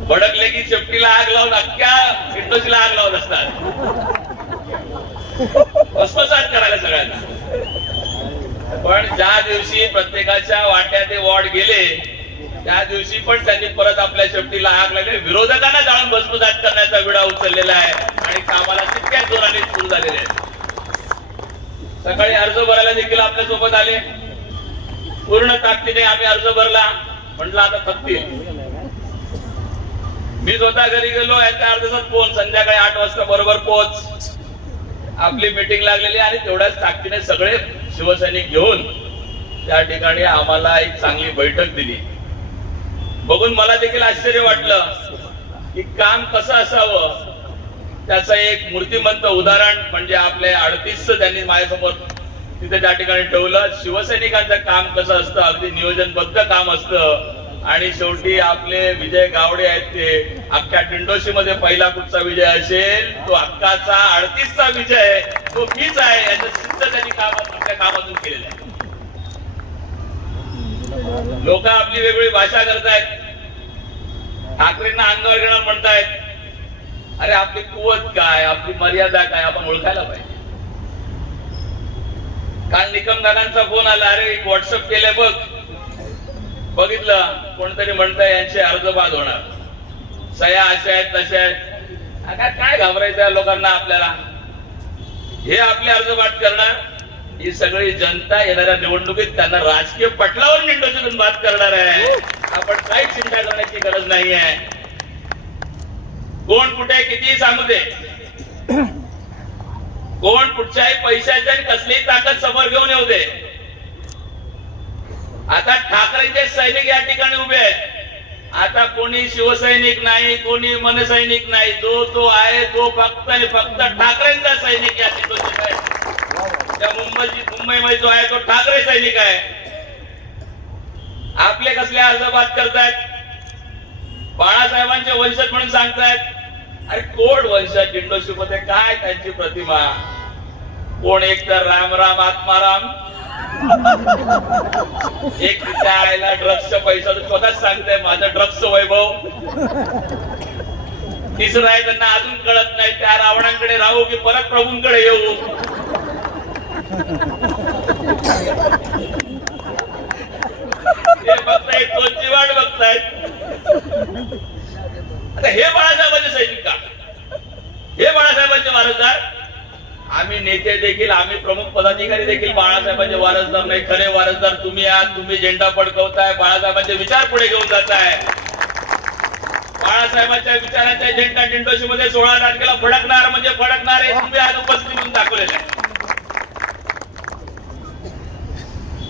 भडकले की शेपटीला आग लावून अख्ख्या दिंडोशीला आग लावत असतात. भस्मसात करायला सगळ्यांना. पण ज्या दिवशी प्रत्येकाच्या वाट्यात ते वॉर्ड गेले त्या दिवशी पण त्यांनी परत आपल्या शेपटीला आग लागली, विरोधकांना जाळून भस्मसात करण्याचा विडा उचललेला आहे आणि कामाला तितक्याच जोराने सुरू झालेले आहे. सकाळी अर्ज भरायला देखील आपल्या सोबत आले, पूर्ण ताकदीने आम्ही अर्ज भरला. म्हटलं आता थकतील. मी स्वतः घरी गेलो, यांच्या अर्ध्याचाच फोन, संध्याकाळी 8 वाजता बरोबर पोहोच. आपली मीटिंग लागलेली आणि तेवढ्याच ताकदीने सगळे शिवसैनिक घेऊन त्या ठिकाणी आम्हाला एक चांगली बैठक दिली. बघून मला देखील आश्चर्य वाटलं की काम कसं असावं. त्याचं एक मूर्तिमंत उदाहरण म्हणजे आपले 38 त्यांनी माझ्यासमोर तिथे त्या ठिकाणी ठेवलं. शिवसैनिकांचं काम कसं असतं, अगदी नियोजनबद्ध काम असतं. आणि शेवटी आपले विजय गावडे आहेत, ते अख्ख्या दिंडोशी मध्ये पहिला कुठचा विजय असेल तो हक्काचा 38चा विजय तो मीच आहे, याचं सिद्ध त्यांनी आपल्या कामातून केलेलं आहे. लोक आपली वेगळी भाषा करतायत, ठाकरेंना अंगावर घेणार म्हणतायत. अरे आपली कुवत काय, आपली मर्यादा काय आपण ओळखायला पाहिजे. काल निकम दादांचा फोन आला, अरे एक व्हॉट्सअप केलंय बघ, बघितलं कोणतरी म्हणताय यांचे अर्ज बाद होणार, सह्या अशा आहेत तशा आहेत. आता काय घाबरायचं या लोकांना आपल्याला. हे आपले अर्ज बाद करणार, ही सगळी जनता येणाऱ्या निवडणुकीत त्यांना राजकीय पटलावर निंडोशीतून बाद करणार आहे. आपण काही चिंता करण्याची गरज नाही आहे. कोण कुठे कितीही सांगू दे, कोण कुठच्याही पैशाची आणि कसलीही ताकद समोर घेऊन येऊ दे, आता ठाकरेंचे सैनिक या ठिकाणी उभे आहेत. आता कोणी शिवसैनिक नाही, कोणी मनसैनिक नाही, जो तो आहे तो फक्त आणि फक्त ठाकरेंचा सैनिक या ठिकाणी आहे. त्या मुंबईमध्ये जो आहे तो ठाकरे सैनिक आहे. आपले कसले अर्ज बाद करतायत, बाळासाहेबांचे वंशज म्हणून सांगतायत. अरे कोण वंशज दिंडोशी मध्ये, काय त्यांची प्रतिमा, कोण एक तर राम राम आत्माराम, एक तिच्या आईला ड्रग्सचा पैसा, तो स्वतःच सांगताय माझं ड्रग्सचं वैभव. तिसरं आहे त्यांना अजून कळत नाही, त्या रावणांकडे राहू की परत प्रभूंकडे येऊ. ते बघतायत, कोणची वाट बघतायत. आता हे बाळासाहेबांचे सैनिक का, हे बाळासाहेबांचे वारसदार. आम्ही नेते देखील, आम्ही प्रमुख पदाधिकारी देखील बाळासाहेबांचे वारसदार नाही. खरे वारसदार तुम्ही आहात. तुम्ही झेंडा फडकवताय, बाळासाहेबांचे विचार पुढे घेऊन जाताय. बाळासाहेबांच्या विचारांचा झेंडा दिंडोशी मध्ये 16 तारखेला फडकणार म्हणजे फडकणार हे तुम्ही आज उपस्थित म्हणून दाखवलेलं आहे.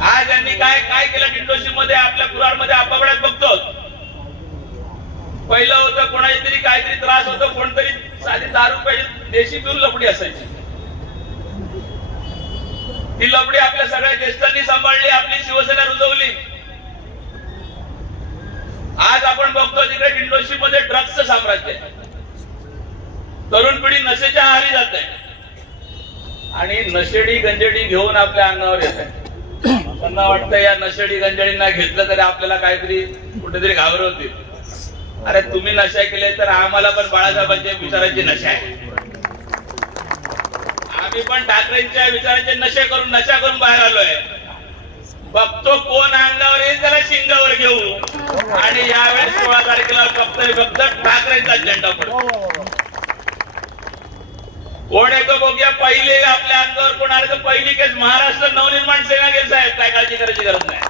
आज यांनी काय काय केलं दिंडोशी मध्ये, आपल्या कुरारमध्ये आपापड्यात बघतो. पहिलं होतं कोणाची तरी काहीतरी त्रास होतो, कोणतरी साधी दारू पाहिजे देशी पिऊन लपडी असायची. ती लपडी आपल्या सगळ्या ज्येष्ठांनी सांभाळली, आपली शिवसेना रुजवली. आज आपण बघतो तिकडे दिंडोशी मध्ये ड्रग्सचं साम्राज्य आहे. तरुण पिढी नशेच्या आहारी जात आहे आणि नशेडी गंजेडी घेऊन आपल्या अंगावर येत आहे. त्यांना वाटतं या नशेडी गंजेडींना घेतलं तरी आपल्याला काहीतरी कुठेतरी घाबरवतील. अरे तुम्ही नशा केले तर आम्हाला पण बाळासाहेबांच्या विचारांची नशा आहे. आम्ही पण ठाकरेंच्या विचारांचे नशा करून बाहेर आलोय. बघतो कोण अंगावर येईल त्याला शिंगावर घेऊ आणि यावेळेस 16 तारखेला फक्त ठाकरेंचा झेंडा पडतो. कोण येतो बघूया. पहिले आपल्या अंगावर कोण आले तर पहिली केस महाराष्ट्र नवनिर्माण सेना गेल साहेब, काय काळजी करायची गरज नाही.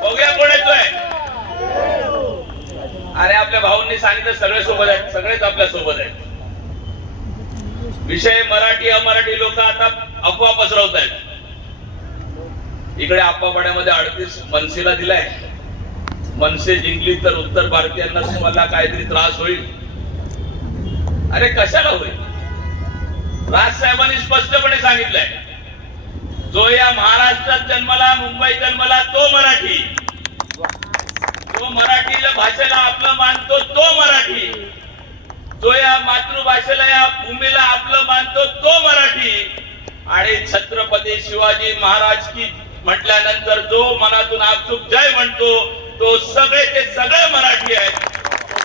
बघूया कोण येतोय. अरे आपल्या भाऊंनी सांगितलं सगळे सोबत आहेत, सगळेच आपल्या सोबत आहेत. विषय मराठी अमराठी लोक आता अफवा पसरवत आहेत. इकडे आप्पापाड्यामध्ये 38 मनसेला दिलाय. मनसे जिंकली तर उत्तर भारतीयांना तुम्हाला काहीतरी त्रास होईल. अरे कशाला होईल. राजसाहेबांनी स्पष्टपणे सांगितलंय, जो या महाराष्ट्रात जन्मला, मुंबई जन्मला तो मराठी, जो मराठीला भाषेला आपलं मानतो तो मराठी, जो या मातृभाषेला या भूमीला आपलं मानतो तो मराठी. आणि छत्रपती शिवाजी महाराज की म्हटल्यानंतर जो मनातून आपसूक जय म्हणतो तो सगळे ते सगळे मराठी आहेत.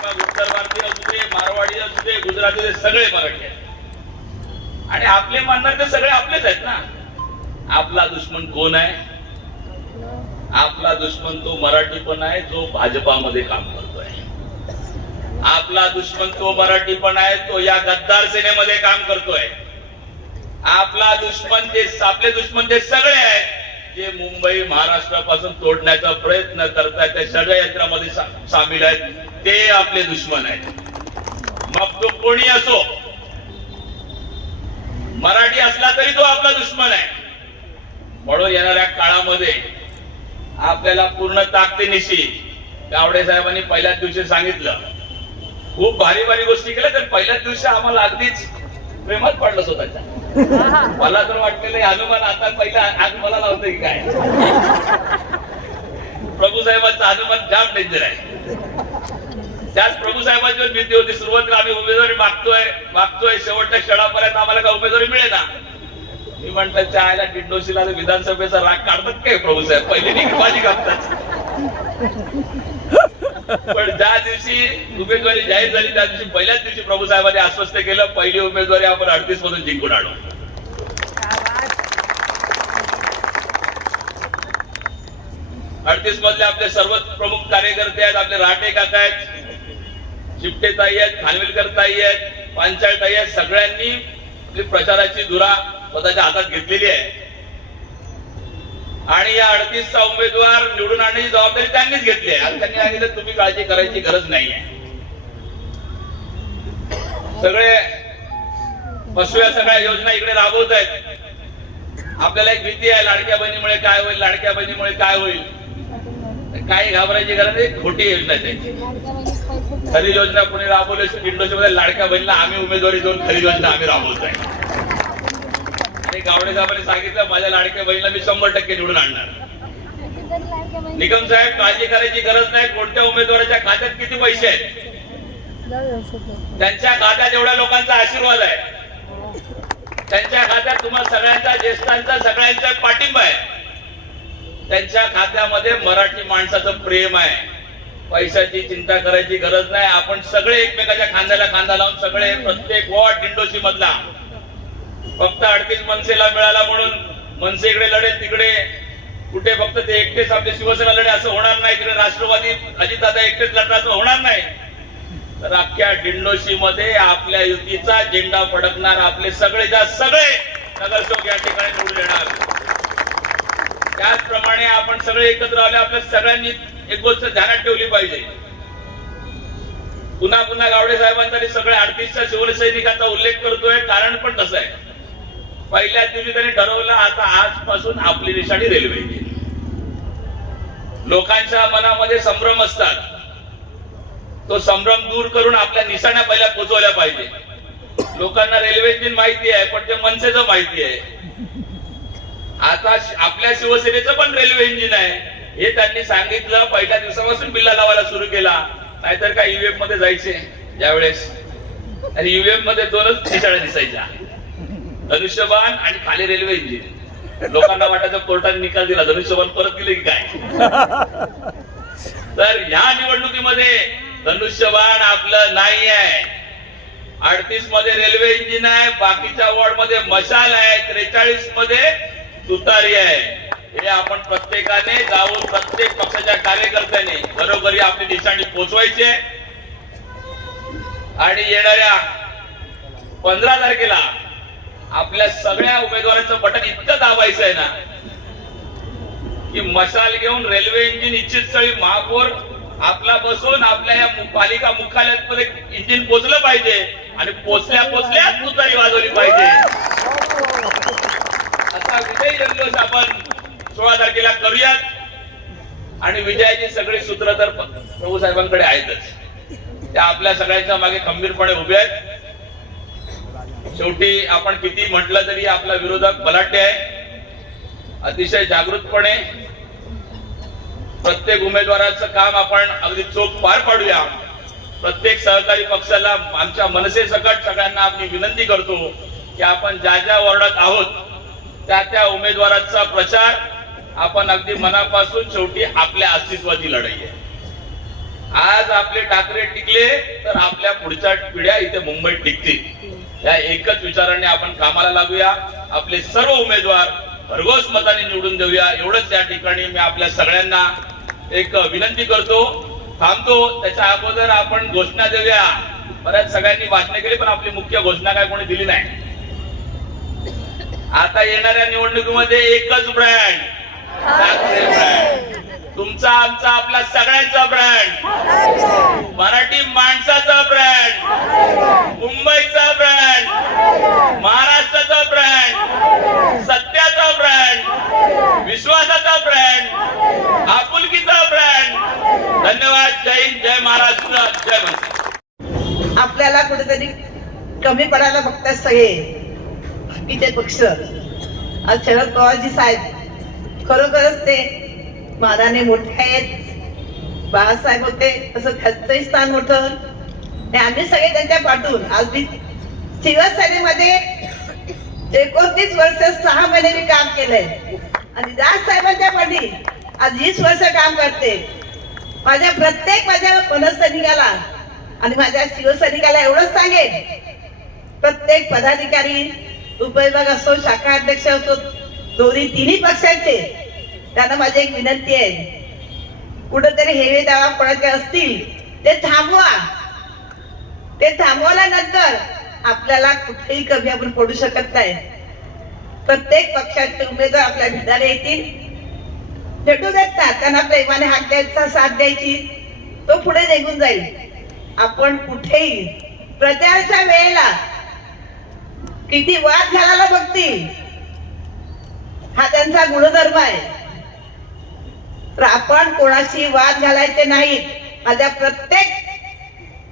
उत्तर भारतीय असू दे, मारवाडी असू दे, गुजराती असू दे, सगळे मराठी आहेत. आणि आपले मानणार ते सगळे आपलेच आहेत ना. आपला दुश्मन कोण आहे. आपला दुश्मन तो मराठी पण आहे जो भाजपामध्ये काम करतोय. आपला दुश्मन तो मराठी पण आहे तो या गद्दार सेनेमध्ये काम करतोय. आपला दुश्मन जे आपले दुश्मन जे सगळे आहेत जे मुंबई महाराष्ट्रापासून तोडण्याचा प्रयत्न करतात त्या षडयंत्रामध्ये सामील आहेत ते आपले दुश्मन आहेत. मग तो कोणी असो, मराठी असला तरी तो आपला दुश्मन आहे. म्हणून येणाऱ्या काळामध्ये आपल्याला पूर्ण ताकदीनिशी गावडे साहेबांनी पहिल्याच दिवशी सांगितलं, खूप भारी भारी गोष्टी केल्या तर पहिल्याच दिवशी आम्हाला अगदीच प्रेमात पडलं स्वतःच्या. मला तर वाटलेलं हनुमान आता पहिला आज मला लावतं की काय. प्रभू साहेबांचा हनुमान जाम डेंजर आहे. त्याच प्रभू साहेबांची भीती होती. सुरुवातीला आम्ही उमेदवारी मागतोय शेवटच्या क्षणापर्यंत आम्हाला काय उमेदवारी मिळेना. मी म्हंटल चायला डिंडोशीला विधानसभेचा राग काढतात काय प्रभू साहेब, पहिले निघबाजी काढतात. पण ज्या दिवशी उमेदवारी जाहीर झाली त्या दिवशी पहिल्याच दिवशी प्रभू साहेबांनी आश्वस्त केलं, पहिली उमेदवारी आपण 38 मधून जिंकून आणू. 38 मधले आपले सर्व प्रमुख कार्यकर्ते आहेत. आपले राटे काका आहेत, चिपटे ताई आहेत, खानविलकर ताई आहेत, पांचाळ ताई आहेत. सगळ्यांनी आपली प्रचाराची धुरा स्वतःच्या हातात घेतलेली आहे आणि या 38चा उमेदवार निवडून आणण्याची जबाबदारी त्यांनीच घेतली आहे. आणि त्यांनी सांगितलं तुम्ही काळजी करायची गरज नाहीये. सगळे पशुया सगळ्या योजना इकडे राबवत आहेत. आपल्याला एक भीती आहे, लाडक्या बहिणीमुळे काय होईल, लाडक्या बहिणीमुळे काय होईल. काही घाबरायची गरज नाही, खोटी योजना आहे त्यांची. खरी योजना कोणी राबवली दिंडोशीमध्ये लाडक्या बहिणीला आम्ही उमेदवारी देऊन खरी योजना आम्ही राबवतोय. आणि गावडे साहेबांनी सांगितलं माझ्या लाडक्या बहिणीला मी 100% निवडून आणणार. निकम साहेब काळजी करायची गरज नाही. कोणत्या उमेदवाराच्या खात्यात किती पैसे आहेत, त्यांच्या खात्यात एवढ्या लोकांचा आशीर्वाद आहे, त्यांच्या खात्यात तुम्हाला सगळ्यांचा, ज्येष्ठांचा, सगळ्यांचा पाठिंबा आहे. त्यांच्या खात्यामध्ये मराठी माणसाचं प्रेम आहे. पैशाची चिंता करायची गरज नाही. आपण सगळे एकमेकाच्या खांद्याला खांदा लावून सगळे प्रत्येक वॉर्ड दिंडोशी मधला फक्त 38 मनसेला मिळाला म्हणून मनसे इकडे लढेल तिकडे कुठे फक्त ते एकटेच आपले शिवसेना लढे असं होणार नाही. तिकडे राष्ट्रवादी अजितदादा एकटेच लढणार असं होणार नाही. तर अख्ख्या दिंडोशी मध्ये आपल्या युतीचा झेंडा फडकणार आपले सगळेच्या सगळे नगरसेवक या ठिकाणी निवडून येणार. त्याचप्रमाणे आपण सगळे एकत्र आले. आपल्या सगळ्यांनी एक गोष्ट ध्यानात ठेवली पाहिजे. पुन्हा पुन्हा गावडे साहेबांचा सगळे 38च्या शिवसैनिकांचा उल्लेख करतोय. कारण पण तसं आहे, पहिल्याच दिवशी त्यांनी ठरवलं आता आजपासून आपली निशाणी रेल्वे. लोकांच्या मनामध्ये संभ्रम असतात, तो संभ्रम दूर करून आपल्या निशाण्या पहिल्या पोहोचवल्या पाहिजे. लोकांना रेल्वे इंजिन माहिती आहे पण ते मनसेचं माहिती आहे. आता आपल्या शिवसेनेचं पण रेल्वे इंजिन आहे हे त्यांनी सांगितलं. पहिल्या दिवसापासून बिल्ला लावायला सुरू केला. नाहीतर काय ईव्हीएम मध्ये जायचे ज्यावेळेस, आणि ईव्हीएम मध्ये 2च निशाण्या दिसायच्या, धनुष्यबाण आणि खाली रेल्वे इंजिन. लोकांना वाटायचं कोर्टाने निकाल दिला, धनुष्यबाण परत दिले की काय. तर ह्या निवडणुकीमध्ये धनुष्यबाण आपलं नाही आहे. 38 मध्ये रेल्वे इंजिन आहे, बाकीच्या वॉर्ड मध्ये मशाल आहे, 43 मध्ये तुतारी आहे. हे आपण प्रत्येकाने जाऊन प्रत्येक पक्षाच्या कार्यकर्त्यांनी घरोघरी आपली निशाणी पोचवायची आणि येणाऱ्या 15 तारखेला आपल्या सगळ्या उमेदवारांचं बटन इतकं दाबायचं आहे ना की मशाल घेऊन रेल्वे इंजिन इच्छित स्थळी महापौर आपला बसून आपल्या या पालिका मुख्यालयामध्ये इंजिन पोचलं पाहिजे आणि पोचल्या तुतारी वाजवली पाहिजे. असा विजयी जल्लोष आपण 16 तारखेला करूयात. आणि विजयाची सगळी सूत्र तर प्रभू साहेबांकडे आहेतच. त्या आपल्या सगळ्यांच्या मागे खंबीरपणे उभे आहेत. शेवटी आपण किती म्हटलं तरी आपला विरोधक बलाढ्य आहे. अतिशय जागृतपणे प्रत्येक उमेदवाराचं काम आपण अगदी चोख पार पाडूया. प्रत्येक सहकारी पक्षाला आमच्या मनसेसकट सगळ्यांना आपली विनंती करतो की आपण ज्या ज्या वॉर्डात आहोत त्या उमेदवाराचा प्रचार आपण अगदी मनापासून, शेवटी आपल्या अस्तित्वाची लढाई आहे. आज आपले ठाकरे टिकले तर आपल्या पुढच्या पिढ्या इथे मुंबईत टिकतील. या एकच विचाराने आपण कामाला लागूया. आपले सर्व उमेदवार भरघोस मताने निवडून देऊया, एवढंच या ठिकाणी मी आपल्या सगळ्यांना एक विनंती करतो. थांबतो. त्याच्या अगोदर आपण घोषणा देऊया. बऱ्याच सगळ्यांनी भाषणे केली पण आपली मुख्य घोषणा काय कोणी दिली नाही. आता येणाऱ्या निवडणुकीमध्ये एकच ब्रँड, ठाकरे ब्रँड. तुमचा आमचा आपला सगळ्यांचा ब्रँड, मराठी माणसाचा ब्रँड, मुंबईचा ब्रँड, महाराष्ट्राचा ब्रँड, सत्याचा ब्रँड, विश्वासाचा ब्रँड, आपुलकीचा ब्रँड. धन्यवाद. जय हिंद, जय महाराष्ट्र, जय महाराष्ट्र. आपल्याला कुठेतरी कमी पडायला बघतात सगळे बाकीचे पक्ष. आज शरद पवारजी साहेब खरोखरच ते मानाने मोठे आहेत. बाळासाहेब होते तसं त्यांचंही स्थान मोठं आणि आम्ही सगळे त्यांच्या पाठून आज मी शिवसेनेमध्ये 29 वर्ष 6 महिने मी काम केलंय आणि राजसाहेबांच्या पाठी आज 20 वर्ष काम करते. माझ्या मनसैनिकाला आणि माझ्या शिवसैनिकाला एवढंच सांगेन, प्रत्येक पदाधिकारी उपविभाग असो, शाखा अध्यक्ष असो, तिन्ही पक्षाचे, त्यांना माझी एक विनंती आहे, कुठेतरी हेवे दावा पडायचे असतील ते थांबवा. ते थांबवल्यानंतर आपल्याला कुठेही कमी आपण पडू शकत नाही. प्रत्येक पक्षाचे उमेदवार आपल्या भेटायला येतील, भेटू देतात, त्यांना प्रेमाने हाक द्यायचा, साथ द्यायची, तो पुढे निघून जाईल. आपण कुठेही प्रचाराच्या वेळेला किती वाद घालायला बघतील, हा त्यांचा गुणधर्म आहे. तर आपण कोणाशी वाद घालायचे नाहीत. माझ्या प्रत्येक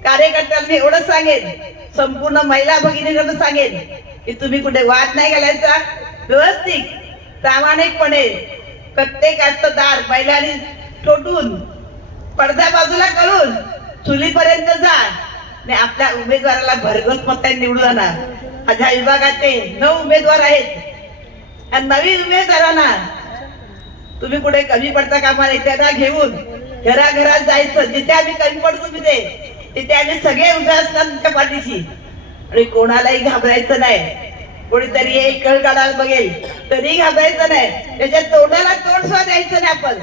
कार्यकर्त्यांना मी एवढं सांगेन, संपूर्ण महिला भगिनींना सांगेन की तुम्ही कुठे वाद नाही घालायचा. व्यवस्थित प्रामाणिकपणे प्रत्येकाचं दार महिलांनी ठोठून पडदा बाजूला करून चुलीपर्यंत जा आणि आपल्या उमेदवाराला भरघोस मतांनी निवडून आणा. माझ्या विभागाचे 9 उमेदवार आहेत. या नवीन उमेदवारांना तुम्ही कुठे कमी पडता कामा नाही. त्यांना घेऊन घराघरात जायचं. जिथे आम्ही कमी पडतो तिथे आम्ही सगळे उभे असतात तुमच्या पाठीशी आणि कोणालाही घाबरायचं नाही. कोणीतरी हे कळ काढायला बघेल तरी घाबरायचं नाही. त्याच्या तोंडाला तोंड सुद्धा द्यायचं नाही आपण.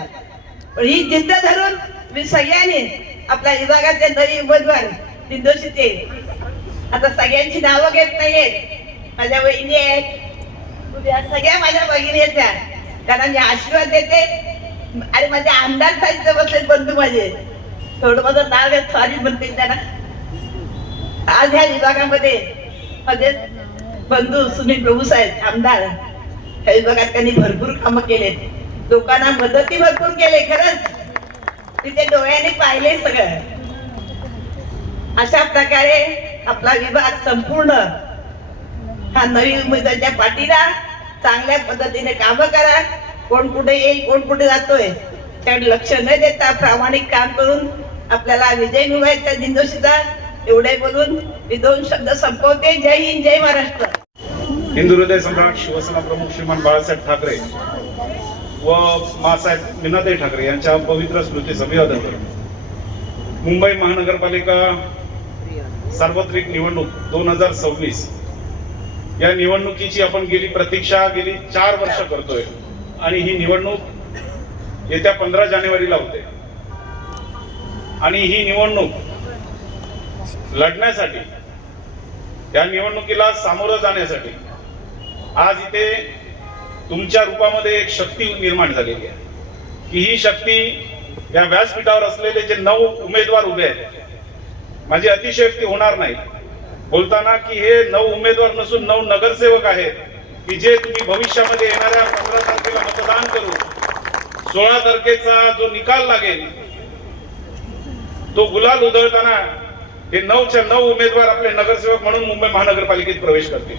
पण ही जिद्द धरून मी सगळ्यांनी आपल्या विभागाचे नवीन उमेदवार दिंडोशीचे, आता सगळ्यांची नावं घेत नाहीयेत, माझ्या वहिनी आहेत, सगळ्या माझ्या भगिनी आहेत, त्यांना मी आशीर्वाद देते. आणि माझे आमदार साहित्य बसले बंधू माझे, थोडं माझं नाव घेत सॉरी म्हणते त्यांना. आज ह्या विभागामध्ये माझे बंधू सुनील प्रभू साहेब आमदार, ह्या विभागात त्यांनी भरपूर कामं केलेत, लोकांना मदती भरपूर केले. खरंच तिथे डोळ्याने पाहिले सगळं. अशा प्रकारे आपला विभाग संपूर्ण हा नवीन उमेदवाराच्या पाठीला चांगल्या पद्धतीने कामं करा. कोण कुठे येईल, कोण कुठे जातोय त्याकडे लक्ष न देता प्रामाणिक काम करून आपल्याला विजय मिळवायचा दिंडोशीचा. एवढे बोलून मी 2 शब्द संपवते. जय हिंद, जय महाराष्ट्र. हिंदू हृदय सम्राट शिवसेना प्रमुख श्रीमान बाळासाहेब ठाकरे व मासाहेब मीनाताई ठाकरे यांच्या पवित्र स्मृतीस अभिवादन करतो. मुंबई महानगरपालिका सार्वत्रिक निवडणूक 2026 या निवडणुकीची आपण प्रतीक्षा गेली 4 वर्ष करतोय आणि ही निवडणूक येत्या 15 जानेवारीला होते. आणि ही निवडणूक लढण्यासाठी, या निवडणुकीला सामोरं जाण्यासाठी आज इथे तुमच्या रूपामध्ये एक शक्ती निर्माण झालेली आहे की ही शक्ती या व्यासपीठावर असलेले जे 9 उमेदवार उभे आहेत, माझी अतिशयोक्ती होणार नाही बोलताना की हे 9 उमेदवार नसून 9 नगरसेवक आहेत की जे तुम्ही भविष्यामध्ये येणाऱ्या 15 तारखेला मतदान करून 16 तारखेचा जो निकाल लागेल तो गुलाल उधळताना हे 9च्या 9 उमेदवार आपले नगरसेवक म्हणून मुंबई महानगरपालिकेत प्रवेश करतील.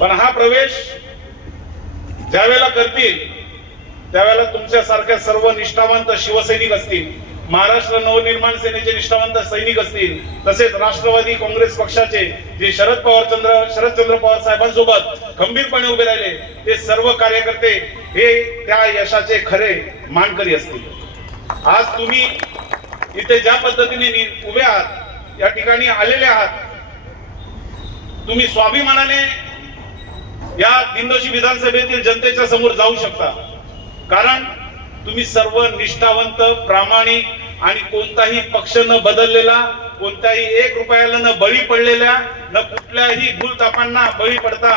पण हा प्रवेश ज्यावेळेला करतील त्यावेळेला तुमच्यासारख्या सर्व निष्ठावंत शिवसैनिक असतील, महाराष्ट्र नवनिर्माण सेनेचे निष्ठावंत सैनिक असतील, तसेच राष्ट्रवादी काँग्रेस पक्षाचे जे शरदचंद्र पवार साहेबांसोबत खंबीरपणे उभे राहिले ते सर्व कार्यकर्ते हे त्या यशाचे खरे मानकरी असतील. आज तुम्ही इथे ज्या पद्धतीने उभे आहात, या ठिकाणी आलेले आहात, तुम्ही स्वाभिमानाने या दिंडोशी विधानसभेतील जनतेच्या समोर जाऊ शकता, कारण तुम्ही सर्व निष्ठावंत, प्रामाणिक आणि कोणताही पक्ष न बदललेला, कोणत्याही 1 रुपयाला न बळी पडलेल्या, न कुठल्याही भूलतापांना बळी पडता,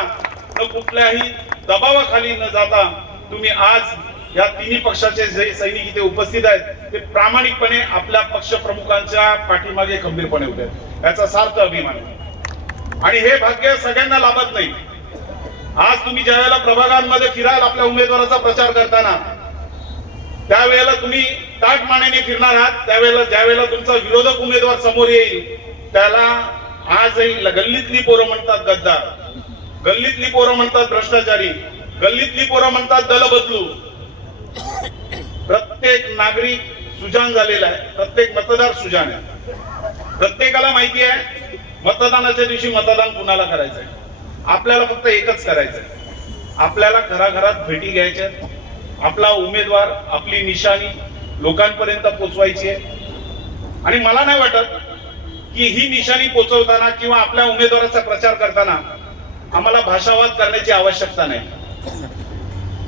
न कुठल्याही दबावाखाली न जाता तुम्ही आज या तिन्ही पक्षाचे जे सैनिक इथे उपस्थित आहेत ते प्रामाणिकपणे आपल्या पक्ष प्रमुखांच्या पाठीमागे खंबीरपणे उभे आहेत. याचा सार्थ अभिमान आहे आणि हे भाग्य सगळ्यांना लाभत नाही. आज तुम्ही ज्या वेळेला प्रभागांमध्ये फिराल आपल्या उमेदवाराचा प्रचार करताना, त्यावेळेला तुम्ही ताटमानेने फिरणार आहात, त्यावेळेला ज्या वेळेला तुमचा विरोधक उमेदवार समोर येईल त्याला आजही गल्लीतली पोरं म्हणतात गद्दार, गल्लीतली पोरं म्हणतात भ्रष्टाचारी, गल्लीतली पोरं म्हणतात दल बदलू. प्रत्येक नागरिक सुजाण झालेला आहे, प्रत्येक मतदार सुजाण आहे. प्रत्येकाला माहिती आहे मतदानाच्या दिवशी मतदान कुणाला करायचंय. आपल्याला फक्त एकच करायचंय, आपल्याला घराघरात भेटी घ्यायच्या, आपला उमेदवार, आपली निशाणी लोकांपर्यंत पोचवायची आहे. आणि मला नाही वाटत की ही निशाणी पोचवताना किंवा आपल्या उमेदवाराचा प्रचार करताना आम्हाला भाषावाद करण्याची आवश्यकता नाही,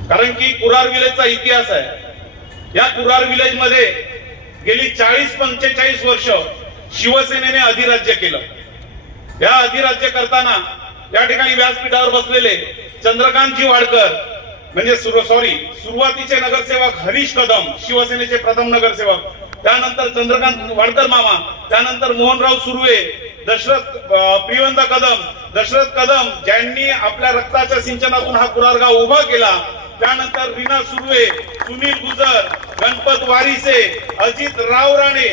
कारण की कुरार विलेजचा इतिहास आहे. या कुरार विलेज मध्ये गेली 40-45 वर्ष शिवसेनेने अधिराज्य केलं. या अधिराज्य करताना या ठिकाणी व्यासपीठावर बसलेले चंद्रकांतजी वाडकर म्हणजे सुरुवातीचे नगरसेवक हरीश कदम, शिवसेनेचे प्रथम नगरसेवक, त्यानंतर चंद्रकांत वाडकर मामा, त्यानंतर मोहनराव सुर्वे, प्रियंदा कदम, दशरथ कदम ज्यांनी आपल्या रक्ताच्या सिंचनातून हा कुरार गाव उभा केला, त्यानंतर रीना सुर्वे, सुनील गुजर, गणपत वारिसे, अजित राव राणे,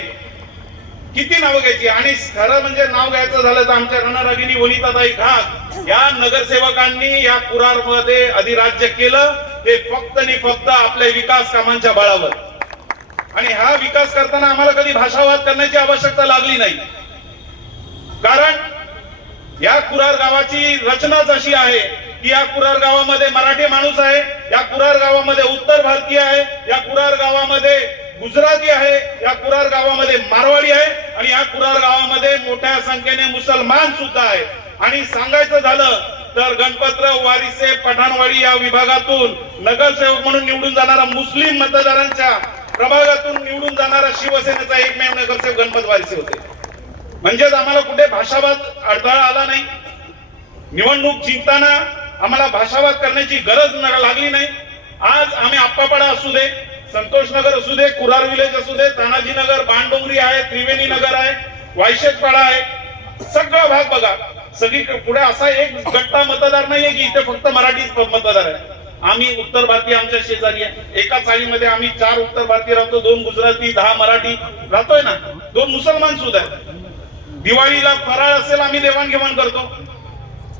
किती नावं घ्यायची. आणि खरं म्हणजे नाव घ्यायचं झालं तर आमच्या रणरागिनी वनिताताई घाग या नगरसेवकांनी या कुरार मध्ये अधिराज्य केलं, ते फक्त आणि फक्त आपल्या विकास कामांच्या बळावर. आणि हा विकास करताना आम्हाला कधी भाषावाद करण्याची आवश्यकता लागली नाही, कारण या कुरार गावाची रचनाच अशी आहे की या कुरार गावामध्ये मराठी माणूस आहे, या कुरार गावामध्ये उत्तर भारतीय आहे, या कुरार गावामध्ये गुजराती आहे, या कुरार गावामध्ये मारवाडी आहे आणि या कुरार गावामध्ये मोठ्या संख्येने मुसलमान सुद्धा आहे. आणि सांगायचं झालं तर गणपतराव वारिसे पठाणवाडी या विभागातून नगरसेवक म्हणून निवडून जाणारा, मुस्लिम मतदारांच्या प्रभागातून निवडून जाणारा शिवसेनेचा एकमेव नगरसेवक गणपत वारिसे होते. म्हणजेच आम्हाला कुठे भाषावाद अडथळा आला नाही. निवडणूक जिंकताना आम्हाला भाषावाद करण्याची गरज लागली नाही. आज आम्ही आप्पापाडा असू दे, संतोष नगर असू दे, कुरार विलेज असू दे, तानाजी नगर, बाणडोंगरी आहे, त्रिवेणी नगर आहे, वायशेतपाडा आहे, सगळा भाग बघा. सगळी पुढे असा एक गट्टा मतदार नाहीये की इथे फक्त मराठीच मतदार आहे. आम्ही उत्तर भारतीय आमच्या शेजारी आहे. एका चाळीमध्ये आम्ही 4 उत्तर भारतीय राहतो, 2 गुजराती, 10 मराठी राहतोय ना, 2 मुसलमान सुद्धा आहेत. दिवाळीला फराळ असेल आम्ही देवाणघेवाण करतो,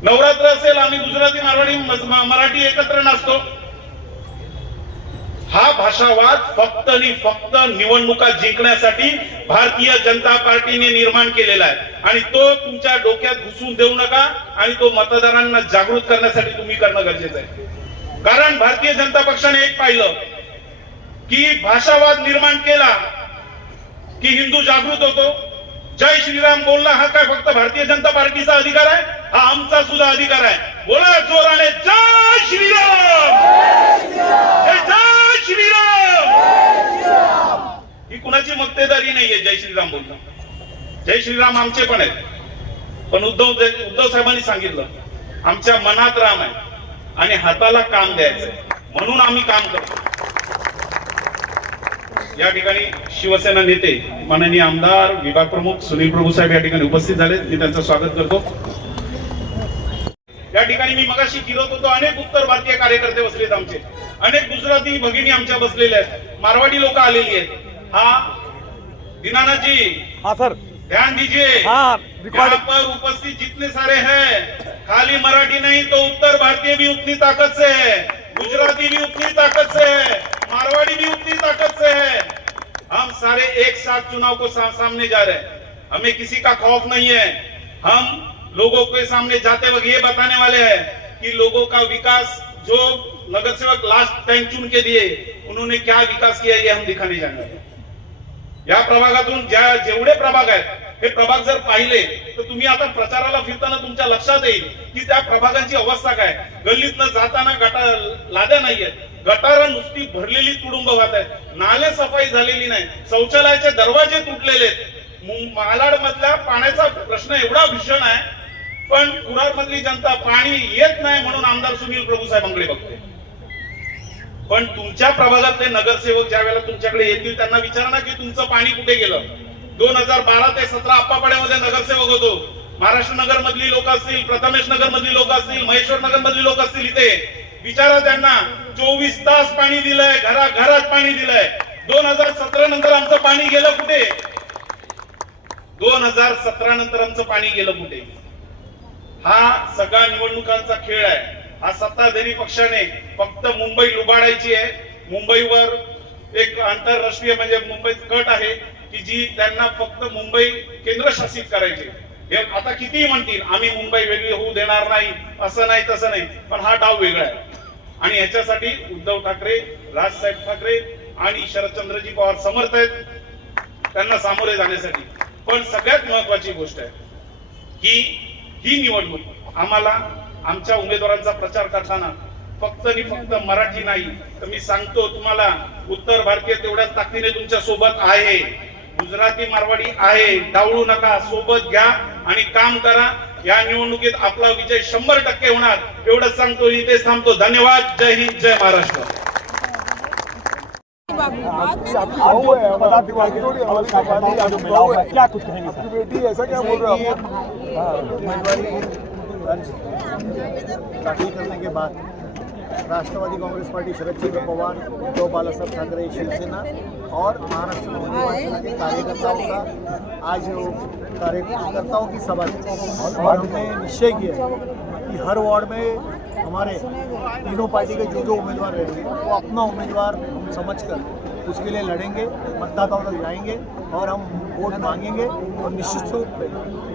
नवरात्र असेल आम्ही गुजराती, मारवाडी, मराठी एकत्र नाचतो. हा भाषावाद फक्त आणि फक्त निवडणुका जिंकण्यासाठी भारतीय जनता पार्टीने निर्माण केलेला आहे आणि तो तुमच्या डोक्यात घुसून देऊ नका आणि तो मतदारांना जागृत करण्यासाठी तुम्ही करणं गरजेचं आहे. कारण भारतीय जनता पक्षाने एक पाहिलं की भाषावाद निर्माण केला की हिंदू जागृत होतो. जय श्रीराम बोलणं हा काय फक्त भारतीय जनता पार्टीचा अधिकार आहे? हा आमचा सुद्धा अधिकार आहे. बोला जोराने जय श्रीराम, जय श्रीराम. ही कुणाची मक्तेदारी नाहीये जय श्रीराम बोलणं. जय श्रीराम आमचे पण आहेत, पण उद्धव साहेबांनी सांगितलं आमच्या मनात राम आहे आणि हाताला काम द्यायचंय, म्हणून आम्ही काम करतो. या ठिकाणी शिवसेना नेते माननीय आमदार विभाग प्रमुख सुनील प्रभू साहेब या ठिकाणी उपस्थित झाले, मी त्यांचं स्वागत करतो. या ठिकाणी मी मगाशी फिरत होतो, अनेक उत्तर भारतीय कार्यकर्ते बसलेत आमचे, अनेक गुजराती भगिनी आमच्या बसलेल्या आहेत, मारवाडी लोक आलेली आहेत. हा दीनानाथ जी, हाँ सर, ध्यान दीजिए, हाँ, यहाँ पर उपस्थित जितने सारे हैं, खाली मराठी नहीं तो उत्तर भारतीय भी उतनी ताकत से है, गुजराती भी उतनी ताकत से है, मारवाड़ी भी उतनी ताकत से है. हम सारे एक साथ चुनाव को सामने जा रहे हैं. हमें किसी का खौफ नहीं है. हम लोगों के सामने जाते वक्त ये बताने वाले हैं कि लोगों का विकास, जो नगरसेवक लास्ट टाइम चुन के दिए उन्होंने क्या विकास किया ये हम दिखाने जाएंगे. या प्रभागातून जेवढे प्रभाग आहेत हे प्रभाग जर पाहिले तर तुम्ही आता प्रचाराला फिरताना तुमच्या लक्षात येईल की त्या प्रभागांची अवस्था काय. गल्लीतनं जाताना लाद्या नाहीयेत, गटारं नुसती भरलेली तुडुंब वाहत आहेत, नाले सफाई झालेली नाही, शौचालयाचे दरवाजे तुटलेले आहेत. मालाड मधल्या पाण्याचा प्रश्न एवढा भीषण आहे, पण कुडाळ मधली जनता पाणी येत नाही म्हणून आमदार सुनील प्रभू साहेबांकडे बघते. पण तुमच्या प्रभागातले नगरसेवक ज्या वेळेला तुमच्याकडे येतील त्यांना विचारा ना की तुमचं पाणी कुठे गेलं. 2012 ते 17 आप्पापाड्यामध्ये नगरसेवक होतो. महाराष्ट्र नगर मधली लोक असतील, प्रथमेश नगर मधली लोक असतील, महेश्वर नगर मधली लोक असतील, इथे विचारा त्यांना. 24 तास पाणी दिलंय, घरात पाणी दिलंय. 2017 नंतर आमचं पाणी गेलं कुठे? 2017 नंतर आमचं पाणी गेलं कुठे? हा सगळा निवडणुकांचा खेळ आहे. हा सत्ताधारी पक्षाने फक्त मुंबई लुबाडायची आहे. मुंबईवर एक आंतरराष्ट्रीय म्हणजे मुंबईत कट आहे की जी त्यांना फक्त मुंबई केंद्रशासित करायची. हे आता कितीही म्हणतील आम्ही मुंबई वेगळी होऊ देणार नाही, असं नाही तसं नाही, पण हा डाव वेगळा आहे. आणि ह्याच्यासाठी उद्धव ठाकरे, राजसाहेब ठाकरे आणि शरदचंद्रजी पवार समर्थ आहेत त्यांना सामोरे जाण्यासाठी. पण सगळ्यात महत्वाची गोष्ट आहे की ही निवडणूक आम्हाला आमच्या उमेदवारांचा प्रचार करताना फक्त आणि फक्त मराठी नाही तर मी सांगतो तुम्हाला, उत्तर भारतीय तेवढ्याच ताकदीने तुमच्या सोबत आहे, गुजराती मारवाडी आहे. डावळू नका, सोबत घ्या आणि काम करा. या निवडणुकीत आपला विजय 100% होणार एवढंच सांगतो. इथेच थांबतो. धन्यवाद. जय हिंद, जय महाराष्ट्र. क्या कुछ कहेंगे सर? बेटी ऐसा क्या बोल रहा है? दाखिल करने के बाद राष्ट्रवादी कांग्रेस पार्टी शरदचंद्र पवार, उद्धव बालासाहेब ठाकरे, शिवसेना और महाराष्ट्र नवनिर्वाचित के कार्यकर्ताओं का आज कार्यकर्ताओं की सभा थी और हमने निश्चय किया कि हर वार्ड में हमारे तीनों पार्टी के जो उम्मीदवार रहेंगे वो अपना उम्मीदवार हम समझकर उसके लिए लड़ेंगे, मतदाताओं तक जाएंगे और हम वोट मांगेंगे और निश्चित रूप में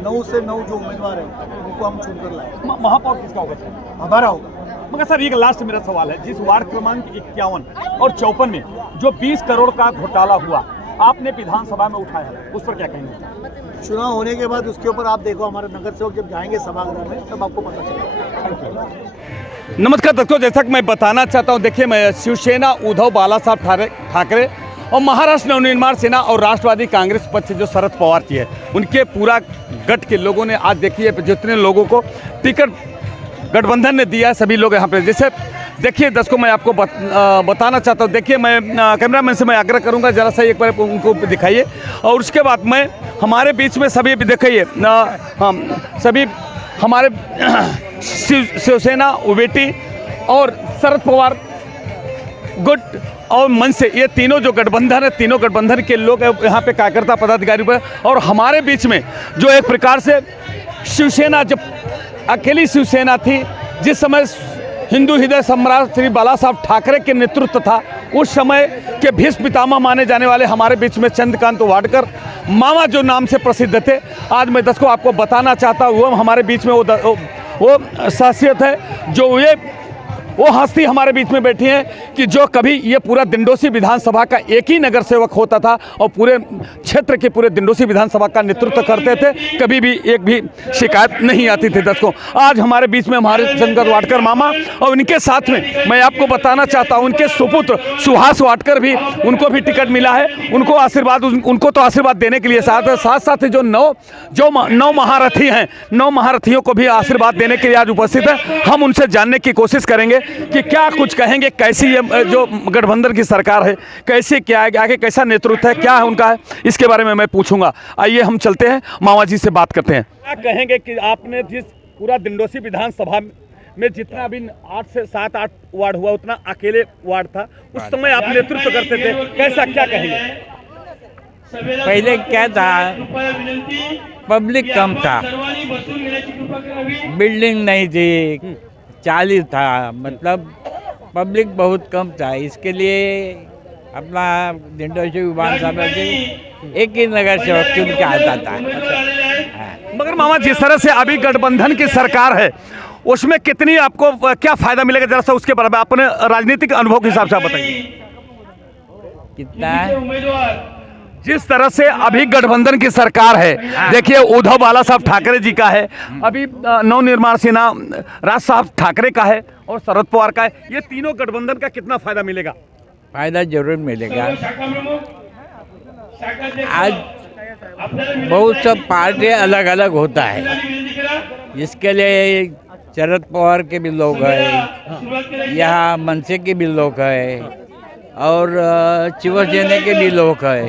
9 से 9 जो उम्मीदवार हैं उनको हम चुनकर लाएंगे। महापौर किसका होगा सर? हमारा होगा। मगर सर एक लास्ट मेरा सवाल है, जिस वार्ड क्रमांक 51 और 54 में जो 20 करोड़ का घोटाला हुआ आपने विधानसभा में उठाया, उस पर क्या कहेंगे? चुनाव होने के बाद उसके ऊपर आप देखो, हमारे नगर सेवक जब जाएंगे सभागृह में तब आपको पता चलेगा। नमस्कार दोस्तों, जैसा कि मैं बताना चाहता हूं, देखिए मैं शिवसेना उद्धव बालासाहेब ठाकरे और महाराष्ट्र नवनिर्माण सेना और राष्ट्रवादी कांग्रेस पक्ष से जो शरद पवार जी है उनके पूरा गठ के लोगों ने आज देखिए जितने लोगों को टिकट गठबंधन ने दिया है सभी लोग यहाँ पे। जैसे देखिए दर्शकों मैं आपको बताना चाहता हूँ, देखिए मैं कैमरामैन से मैं आग्रह करूँगा जरा सा एक बार उनको दिखाइए और उसके बाद मैं हमारे बीच में सभी देखिए सभी हमारे शिवसेना उवेटी और शरद पवार गुट और मन से ये तीनों जो गठबंधन है, तीनों गठबंधन के लोग यहाँ पे कार्यकर्ता पदाधिकारी पर, और हमारे बीच में जो एक प्रकार से शिवसेना जब अकेली शिवसेना थी, जिस समय हिंदू हृदय सम्राट श्री बाला साहब ठाकरे के नेतृत्व था, उस समय के भीष्म पितामह माने जाने वाले हमारे बीच में चंद्रकांत वाडकर मामा जो नाम से प्रसिद्ध थे, आज मैं दर्शकों आपको बताना चाहता हूँ वो हमारे बीच में वो शख्सियत है, जो ये वो हस्ती हमारे बीच में बैठी हैं कि जो कभी ये पूरा दिंडोसी विधानसभा का एक ही नगर सेवक होता था और पूरे क्षेत्र के पूरे दिंडोसी विधानसभा का नेतृत्व करते थे, कभी भी एक भी शिकायत नहीं आती थी। दर्शकों आज हमारे बीच में हमारे चंद्रकांत वाडकर मामा और उनके साथ में मैं आपको बताना चाहता हूँ उनके सुपुत्र सुहास वाडकर भी, उनको भी टिकट मिला है। उनको आशीर्वाद, उनको तो आशीर्वाद देने के लिए साथ साथ जो नौ महारथी हैं, 9 महारथियों को भी आशीर्वाद देने के लिए आज उपस्थित है। हम उनसे जानने की कोशिश करेंगे कि क्या कुछ कहेंगे, कैसी ये जो गठबंधन की सरकार है, कैसे क्या है, आगे कैसा नेतृत्व है, क्या है उनका है, इसके बारे में मैं पूछूंगा। आइए हम चलते हैं, मामा जी से बात करते हैं। क्या कहेंगे कि आपने जिस पूरा दिंडोसी विधानसभा में जितना अभी 8 से 7-8 वार्ड हुआ उतना अकेले वार्ड था, उस समय आप नेतृत्व करते थे, कैसा क्या कहेंगे? पहले क्या था, पब्लिक कम था, बिल्डिंग नहीं थी, 40 था, मतलब पब्लिक बहुत कम था। इसके लिए अपना दिंडोशी विधानसभा से एक ही नगर सेवक चुन के आता था। मगर मामा जिस तरह से अभी गठबंधन की सरकार है उसमें कितनी आपको क्या फायदा मिलेगा, जरा सा उसके बारे में अपने राजनीतिक अनुभव के हिसाब से आप बताइए। कितना है? जिस तरह से अभी गठबंधन की सरकार है, देखिए उद्धव बाला साहब ठाकरे जी का है, अभी नवनिर्माण सेना राज साहब ठाकरे का है और शरद पवार का है, ये तीनों गठबंधन का कितना फायदा मिलेगा? फायदा जरूर मिलेगा। आज बहुत सब पार्टी अलग अलग होता है, इसके लिए शरद पवार के भी लोग हैं, यहाँ मनसे के भी लोग हैं और शिवसेना के भी लोग हैं।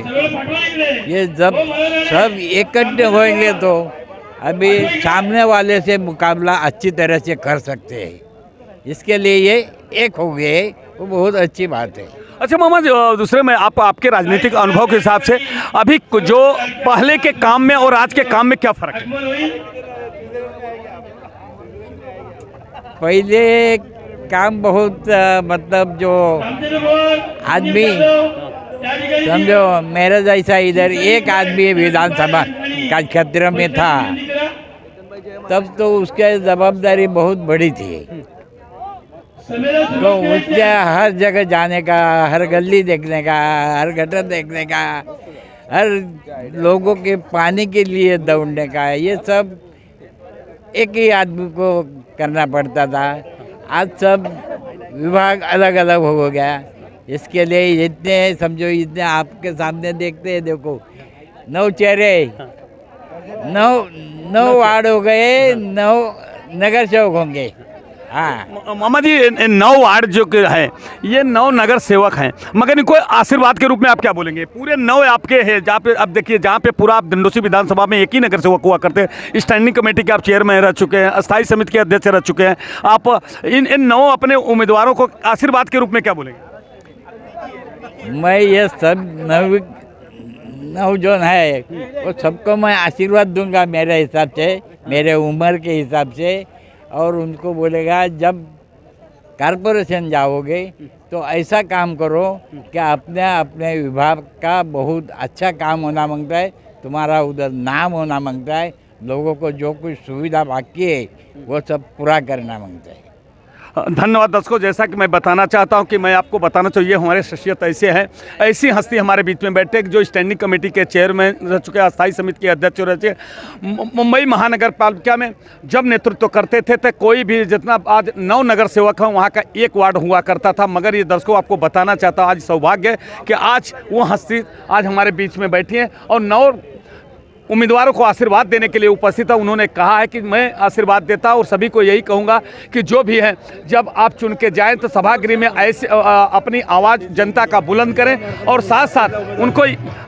ये जब सब इकट्ठे होंगे तो अभी सामने वाले से मुकाबला अच्छी तरह से कर सकते हैं। इसके लिए ये एक हो गए, वो बहुत अच्छी बात है। अच्छा मामा, दूसरे में आपके राजनीतिक अनुभव के हिसाब से अभी जो पहले के काम में और आज के काम में क्या फर्क है? पहले काम बहुत मतलब जो आदमी समझो मेरे जैसा इधर एक आदमी विधानसभा का क्षेत्र में था, तब तो उसके जवाबदारी बहुत बड़ी थी। तो उसके हर जगह जाने का, हर गली देखने का, हर गटर देखने का, हर लोगों के पानी के लिए दौड़ने का, ये सब एक ही आदमी को करना पड़ता था। आज सब विभाग अलग अलग हो गया। इसके लिए इतने समझो, इतने आपके सामने देखते हैं, देखो 9 चेहरे, 9 वार्ड हो गए, 9 नगर सेवक होंगे। हाँ मामा जी, 9 वार्ड जो है ये 9 नगर सेवक हैं, मगर इनको आशीर्वाद के रूप में आप क्या बोलेंगे? पूरे 9 आपके हैं, जहाँ पे अब देखिए, जहाँ पे पूरा आप दिंडोशी विधानसभा में एक ही नगर सेवक हुआ करते हैं, स्टैंडिंग कमेटी के आप चेयरमैन रह चुके हैं, अस्थायी समिति के अध्यक्ष रह चुके हैं, आप इन 9 अपने उम्मीदवारों को आशीर्वाद के रूप में क्या बोलेंगे? मैं ये सब नौ जो है वो सबको मैं आशीर्वाद दूंगा मेरे हिसाब से, मेरे उम्र के हिसाब से। और उनको बोलेगा जब कॉरपोरेशन जाओगे तो ऐसा काम करो कि अपने अपने विभाग का बहुत अच्छा काम होना मांगता है, तुम्हारा उधर नाम होना मांगता है, लोगों को जो कुछ सुविधा बाकी है वो सब पूरा करना मांगता है। धन्यवाद दर्शकों, जैसा कि मैं बताना चाहता हूं कि मैं आपको बताना चाहिए हमारे शख्सियत ऐसे हैं, ऐसी हस्ती हमारे बीच में बैठे जो स्टैंडिंग कमेटी के चेयरमैन रह चुके, अस्थायी समिति के अध्यक्ष रह चुके, मुंबई महानगर पालिका में जब नेतृत्व करते थे तो कोई भी जितना आज 9 नगर सेवक हैं वहाँ का 1 वार्ड हुआ करता था। मगर ये दर्शकों आपको बताना चाहता हूँ, आज सौभाग्य है कि आज वो हस्ती आज हमारे बीच में बैठी है और 9 उम्मीदवारों को आशीर्वाद देने के लिए उपस्थित है। उन्होंने कहा है कि मैं आशीर्वाद देता और सभी को यही कहूँगा कि जो भी है, जब आप चुन के जाएँ तो सभागृह में ऐसे अपनी आवाज़ जनता का बुलंद करें और साथ साथ उनको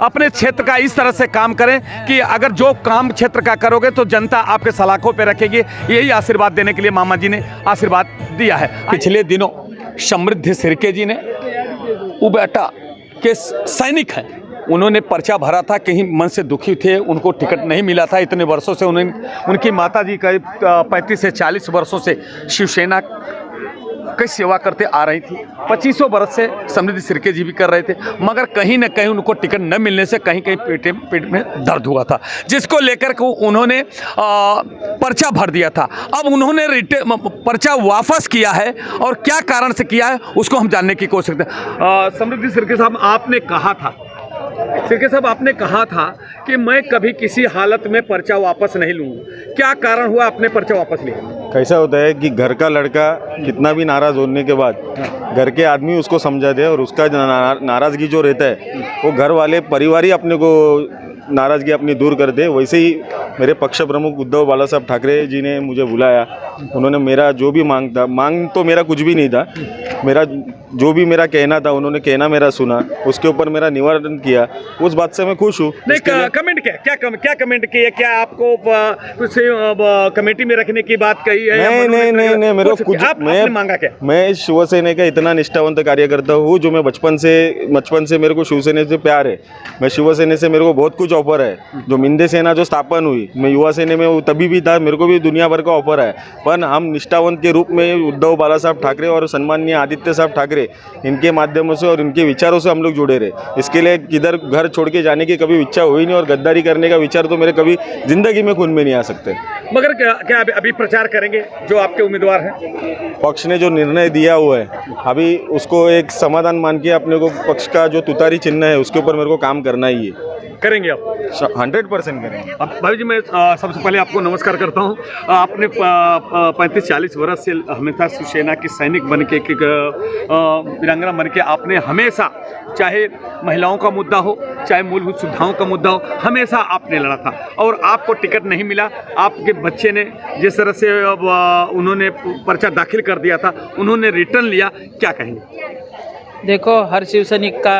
अपने क्षेत्र का इस तरह से काम करें कि अगर जो काम क्षेत्र का करोगे तो जनता आपके सलाखों पर रखेगी। यही आशीर्वाद देने के लिए मामा जी ने आशीर्वाद दिया है। पिछले दिनों समृद्धि सिरके जी ने उबेटा के सैनिक हैं, उन्होंने पर्चा भरा था, कहीं मन से दुखी थे, उनको टिकट नहीं मिला था। इतने वर्षों से उनकी माता जी करीब 35 से 40 वर्षों से शिवसेना की सेवा करते आ रही थी। 25 वर्ष से समृद्धि सिरके जी भी कर रहे थे, मगर कहीं ना कहीं उनको टिकट न मिलने से कहीं कहीं पेट में दर्द हुआ था, जिसको लेकर के उन्होंने पर्चा भर दिया था। अब उन्होंने पर्चा वापस किया है और क्या कारण से किया है उसको हम जानने की कोशिश करते हैं। समृद्धि सिरके साहब, आपने कहा था कि मैं कभी किसी हालत में पर्चा वापस नहीं लूँगा, क्या कारण हुआ आपने पर्चा वापस लिया? कैसा होता है कि घर का लड़का कितना भी नाराज़ होने के बाद घर के आदमी उसको समझा दे और उसका नाराज़गी जो रहता है वो घर वाले परिवार ही अपने को नाराज़गी अपनी दूर कर दे। वैसे ही मेरे पक्ष प्रमुख उद्धव बाला साहब ठाकरे जी ने मुझे बुलाया, उन्होंने मेरा जो भी मांग तो मेरा कुछ भी नहीं था, मेरा जो भी मेरा कहना था उन्होंने कहना मेरा सुना, उसके ऊपर मेरा निवारण किया, उस बात से मैं खुश हूँ। नहीं, कमेंट क्या कमेंट किया? क्या आपको कुछ कमेटी में रखने की बात कही है? नहीं, मेरे को कुछ आपने मांगा क्या? मैं शिवसेना का इतना निष्ठावंत कार्यकर्ता हूँ जो मैं बचपन से मेरे को शिवसेना से प्यार है। मैं शिवसेना से मेरे को बहुत कुछ कुछ ऑफर है। जो मिंदे सेना जो स्थापन हुई, मैं युवा सेना में तभी भी था, मेरे को भी दुनिया भर का ऑफर है, पर हम निष्ठावंत के रूप में उद्धव बाला साहब ठाकरे और सम्माननीय आदित्य साहब ठाकरे, इनके माध्यमों से और इनके विचारों से हम लोग जुड़े रहे। इसके लिए किधर घर छोड़ के जाने की कभी इच्छा हुई नहीं, और गद्दारी करने का विचार तो मेरे कभी जिंदगी में खून में नहीं आ सकते। मगर क्या अभी प्रचार करेंगे जो आपके उम्मीदवार हैं? पक्ष ने जो निर्णय दिया हुआ है, अभी उसको एक समाधान मान के अपने को पक्ष का जो तुतारी चिन्ह है उसके ऊपर मेरे को काम करना ही है। करेंगे आप? 100% करेंगे। अब भाई जी, मैं सबसे पहले आपको नमस्कार करता हूँ। आपने 35-40 वर्ष से हमेशा शिवसेना की सैनिक बन के वीरांगना बन के आपने हमेशा, चाहे महिलाओं का मुद्दा हो, चाहे मूलभूत सुविधाओं का मुद्दा हो, हमेशा आपने लड़ा था और आपको टिकट नहीं मिला। आपके बच्चे ने जिस तरह से उन्होंने पर्चा दाखिल कर दिया था, उन्होंने रिटर्न लिया, क्या कहेंगे? देखो, हर शिव सैनिक का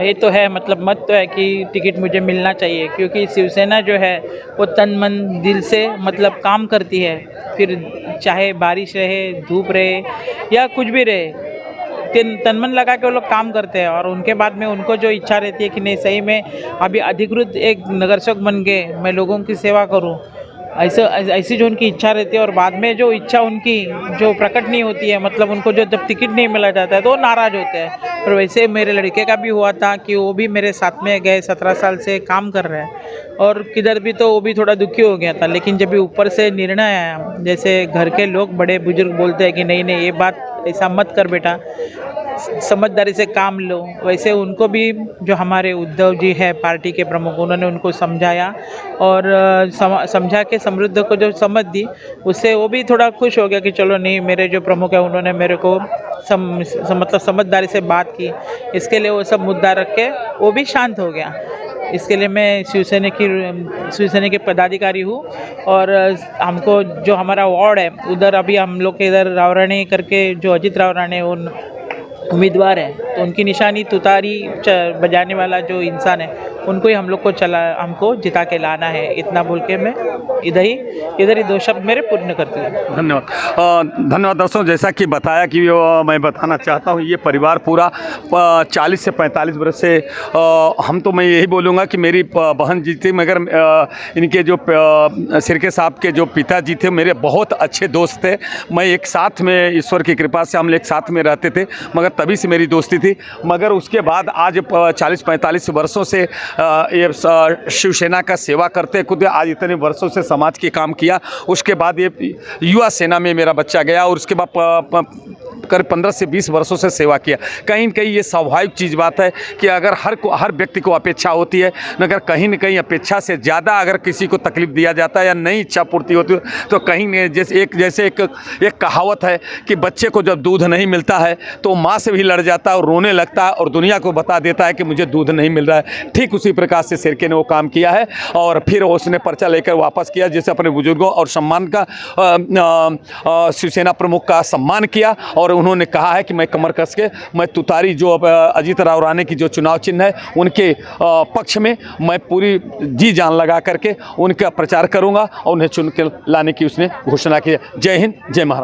ये तो है, मतलब मत तो है कि टिकट मुझे मिलना चाहिए, क्योंकि शिवसेना जो है वो तन मन दिल से मतलब काम करती है। फिर चाहे बारिश रहे, धूप रहे या कुछ भी रहे, तन मन लगा के वो लोग काम करते हैं। और उनके बाद में उनको जो इच्छा रहती है कि नहीं, सही में अभी अधिकृत एक नगर सेवक बन के मैं लोगों की सेवा करूं, ऐसी जो उनकी इच्छा रहती है। और बाद में जो इच्छा उनकी जो प्रकट नहीं होती है, मतलब उनको जो जब टिकट नहीं मिला जाता है तो वो नाराज़ होते हैं। और वैसे मेरे लड़के का भी हुआ था कि वो भी मेरे साथ में गए, 17 साल से काम कर रहे हैं, और किधर भी तो वो भी थोड़ा दुखी हो गया था। लेकिन जब भी ऊपर से निर्णय आया, जैसे घर के लोग बड़े बुजुर्ग बोलते हैं कि नहीं नहीं, ये बात ऐसा मत कर बेटा, समझदारी से काम लो, वैसे उनको भी जो हमारे उद्धव जी है पार्टी के प्रमुख, उन्होंने उनको समझाया और समझा के समृद्ध को जो समझ दी, उससे वो भी थोड़ा खुश हो गया कि चलो नहीं, मेरे जो प्रमुख है उन्होंने मेरे को मतलब समझदारी से बात की। इसके लिए वो सब मुद्दा रख के वो भी शांत हो गया। इसके लिए मैं शिवसेना के पदाधिकारी हूँ। और हमको जो हमारा वार्ड है उधर, अभी हम लोग के इधर रावराणी करके जो अजित रावराणी उम्मीदवार हैं, तो उनकी निशानी तुतारी बजाने वाला जो इंसान है उनको ही हम लोग को हमको जिता के लाना है। इतना बोल के मैं इधर ही 2 शब्द मेरे पूर्ण करती हूँ। धन्यवाद दोस्तों। जैसा कि बताया कि मैं बताना चाहता हूँ, ये परिवार पूरा 40 से 45 वर्ष से मैं यही बोलूँगा कि मेरी बहन जी थी, मगर इनके जो सिरके साहब के जो पिताजी थे मेरे बहुत अच्छे दोस्त थे। मैं एक साथ में, ईश्वर की कृपा से हम एक साथ में रहते थे, मगर तभी से मेरी दोस्ती थी। मगर उसके बाद आज 40-45 वर्षों से ये शिवसेना का सेवा करते, खुद आज इतने वर्षों से समाज के काम किया। उसके बाद ये युवा सेना में मेरा बच्चा गया और उसके बाद करीब 15 से 20 वर्षों से सेवा किया। कहीं न कहीं ये स्वाभाविक चीज़ बात है कि अगर हर व्यक्ति को अपेक्षा होती है, मगर कहीं न कहीं अपेक्षा से ज़्यादा अगर किसी को तकलीफ दिया जाता है या नई इच्छा पूर्ति होती है, तो कहीं जैसे एक कहावत है कि बच्चे को जब दूध नहीं मिलता है तो माँ से भी लड़ जाता है और रोने लगता है और दुनिया को बता देता है कि मुझे दूध नहीं मिल रहा है। ठीक उसी प्रकार से सिरके ने वो काम किया है और फिर उसने पर्चा लेकर वापस किया, जैसे अपने बुजुर्गों और सम्मान का शिवसेना प्रमुख का सम्मान किया। और उन्होंने कहा है कि मैं कमर कस के, मैं तुतारी जो अजीत रावराणे की जो चुनाव चिन्ह है उनके पक्ष में मैं पूरी जी जान लगा करके उनका प्रचार करूंगा और उन्हें चुन के लाने की उसने घोषणा की। जय हिंद, जय महाराष्ट्र।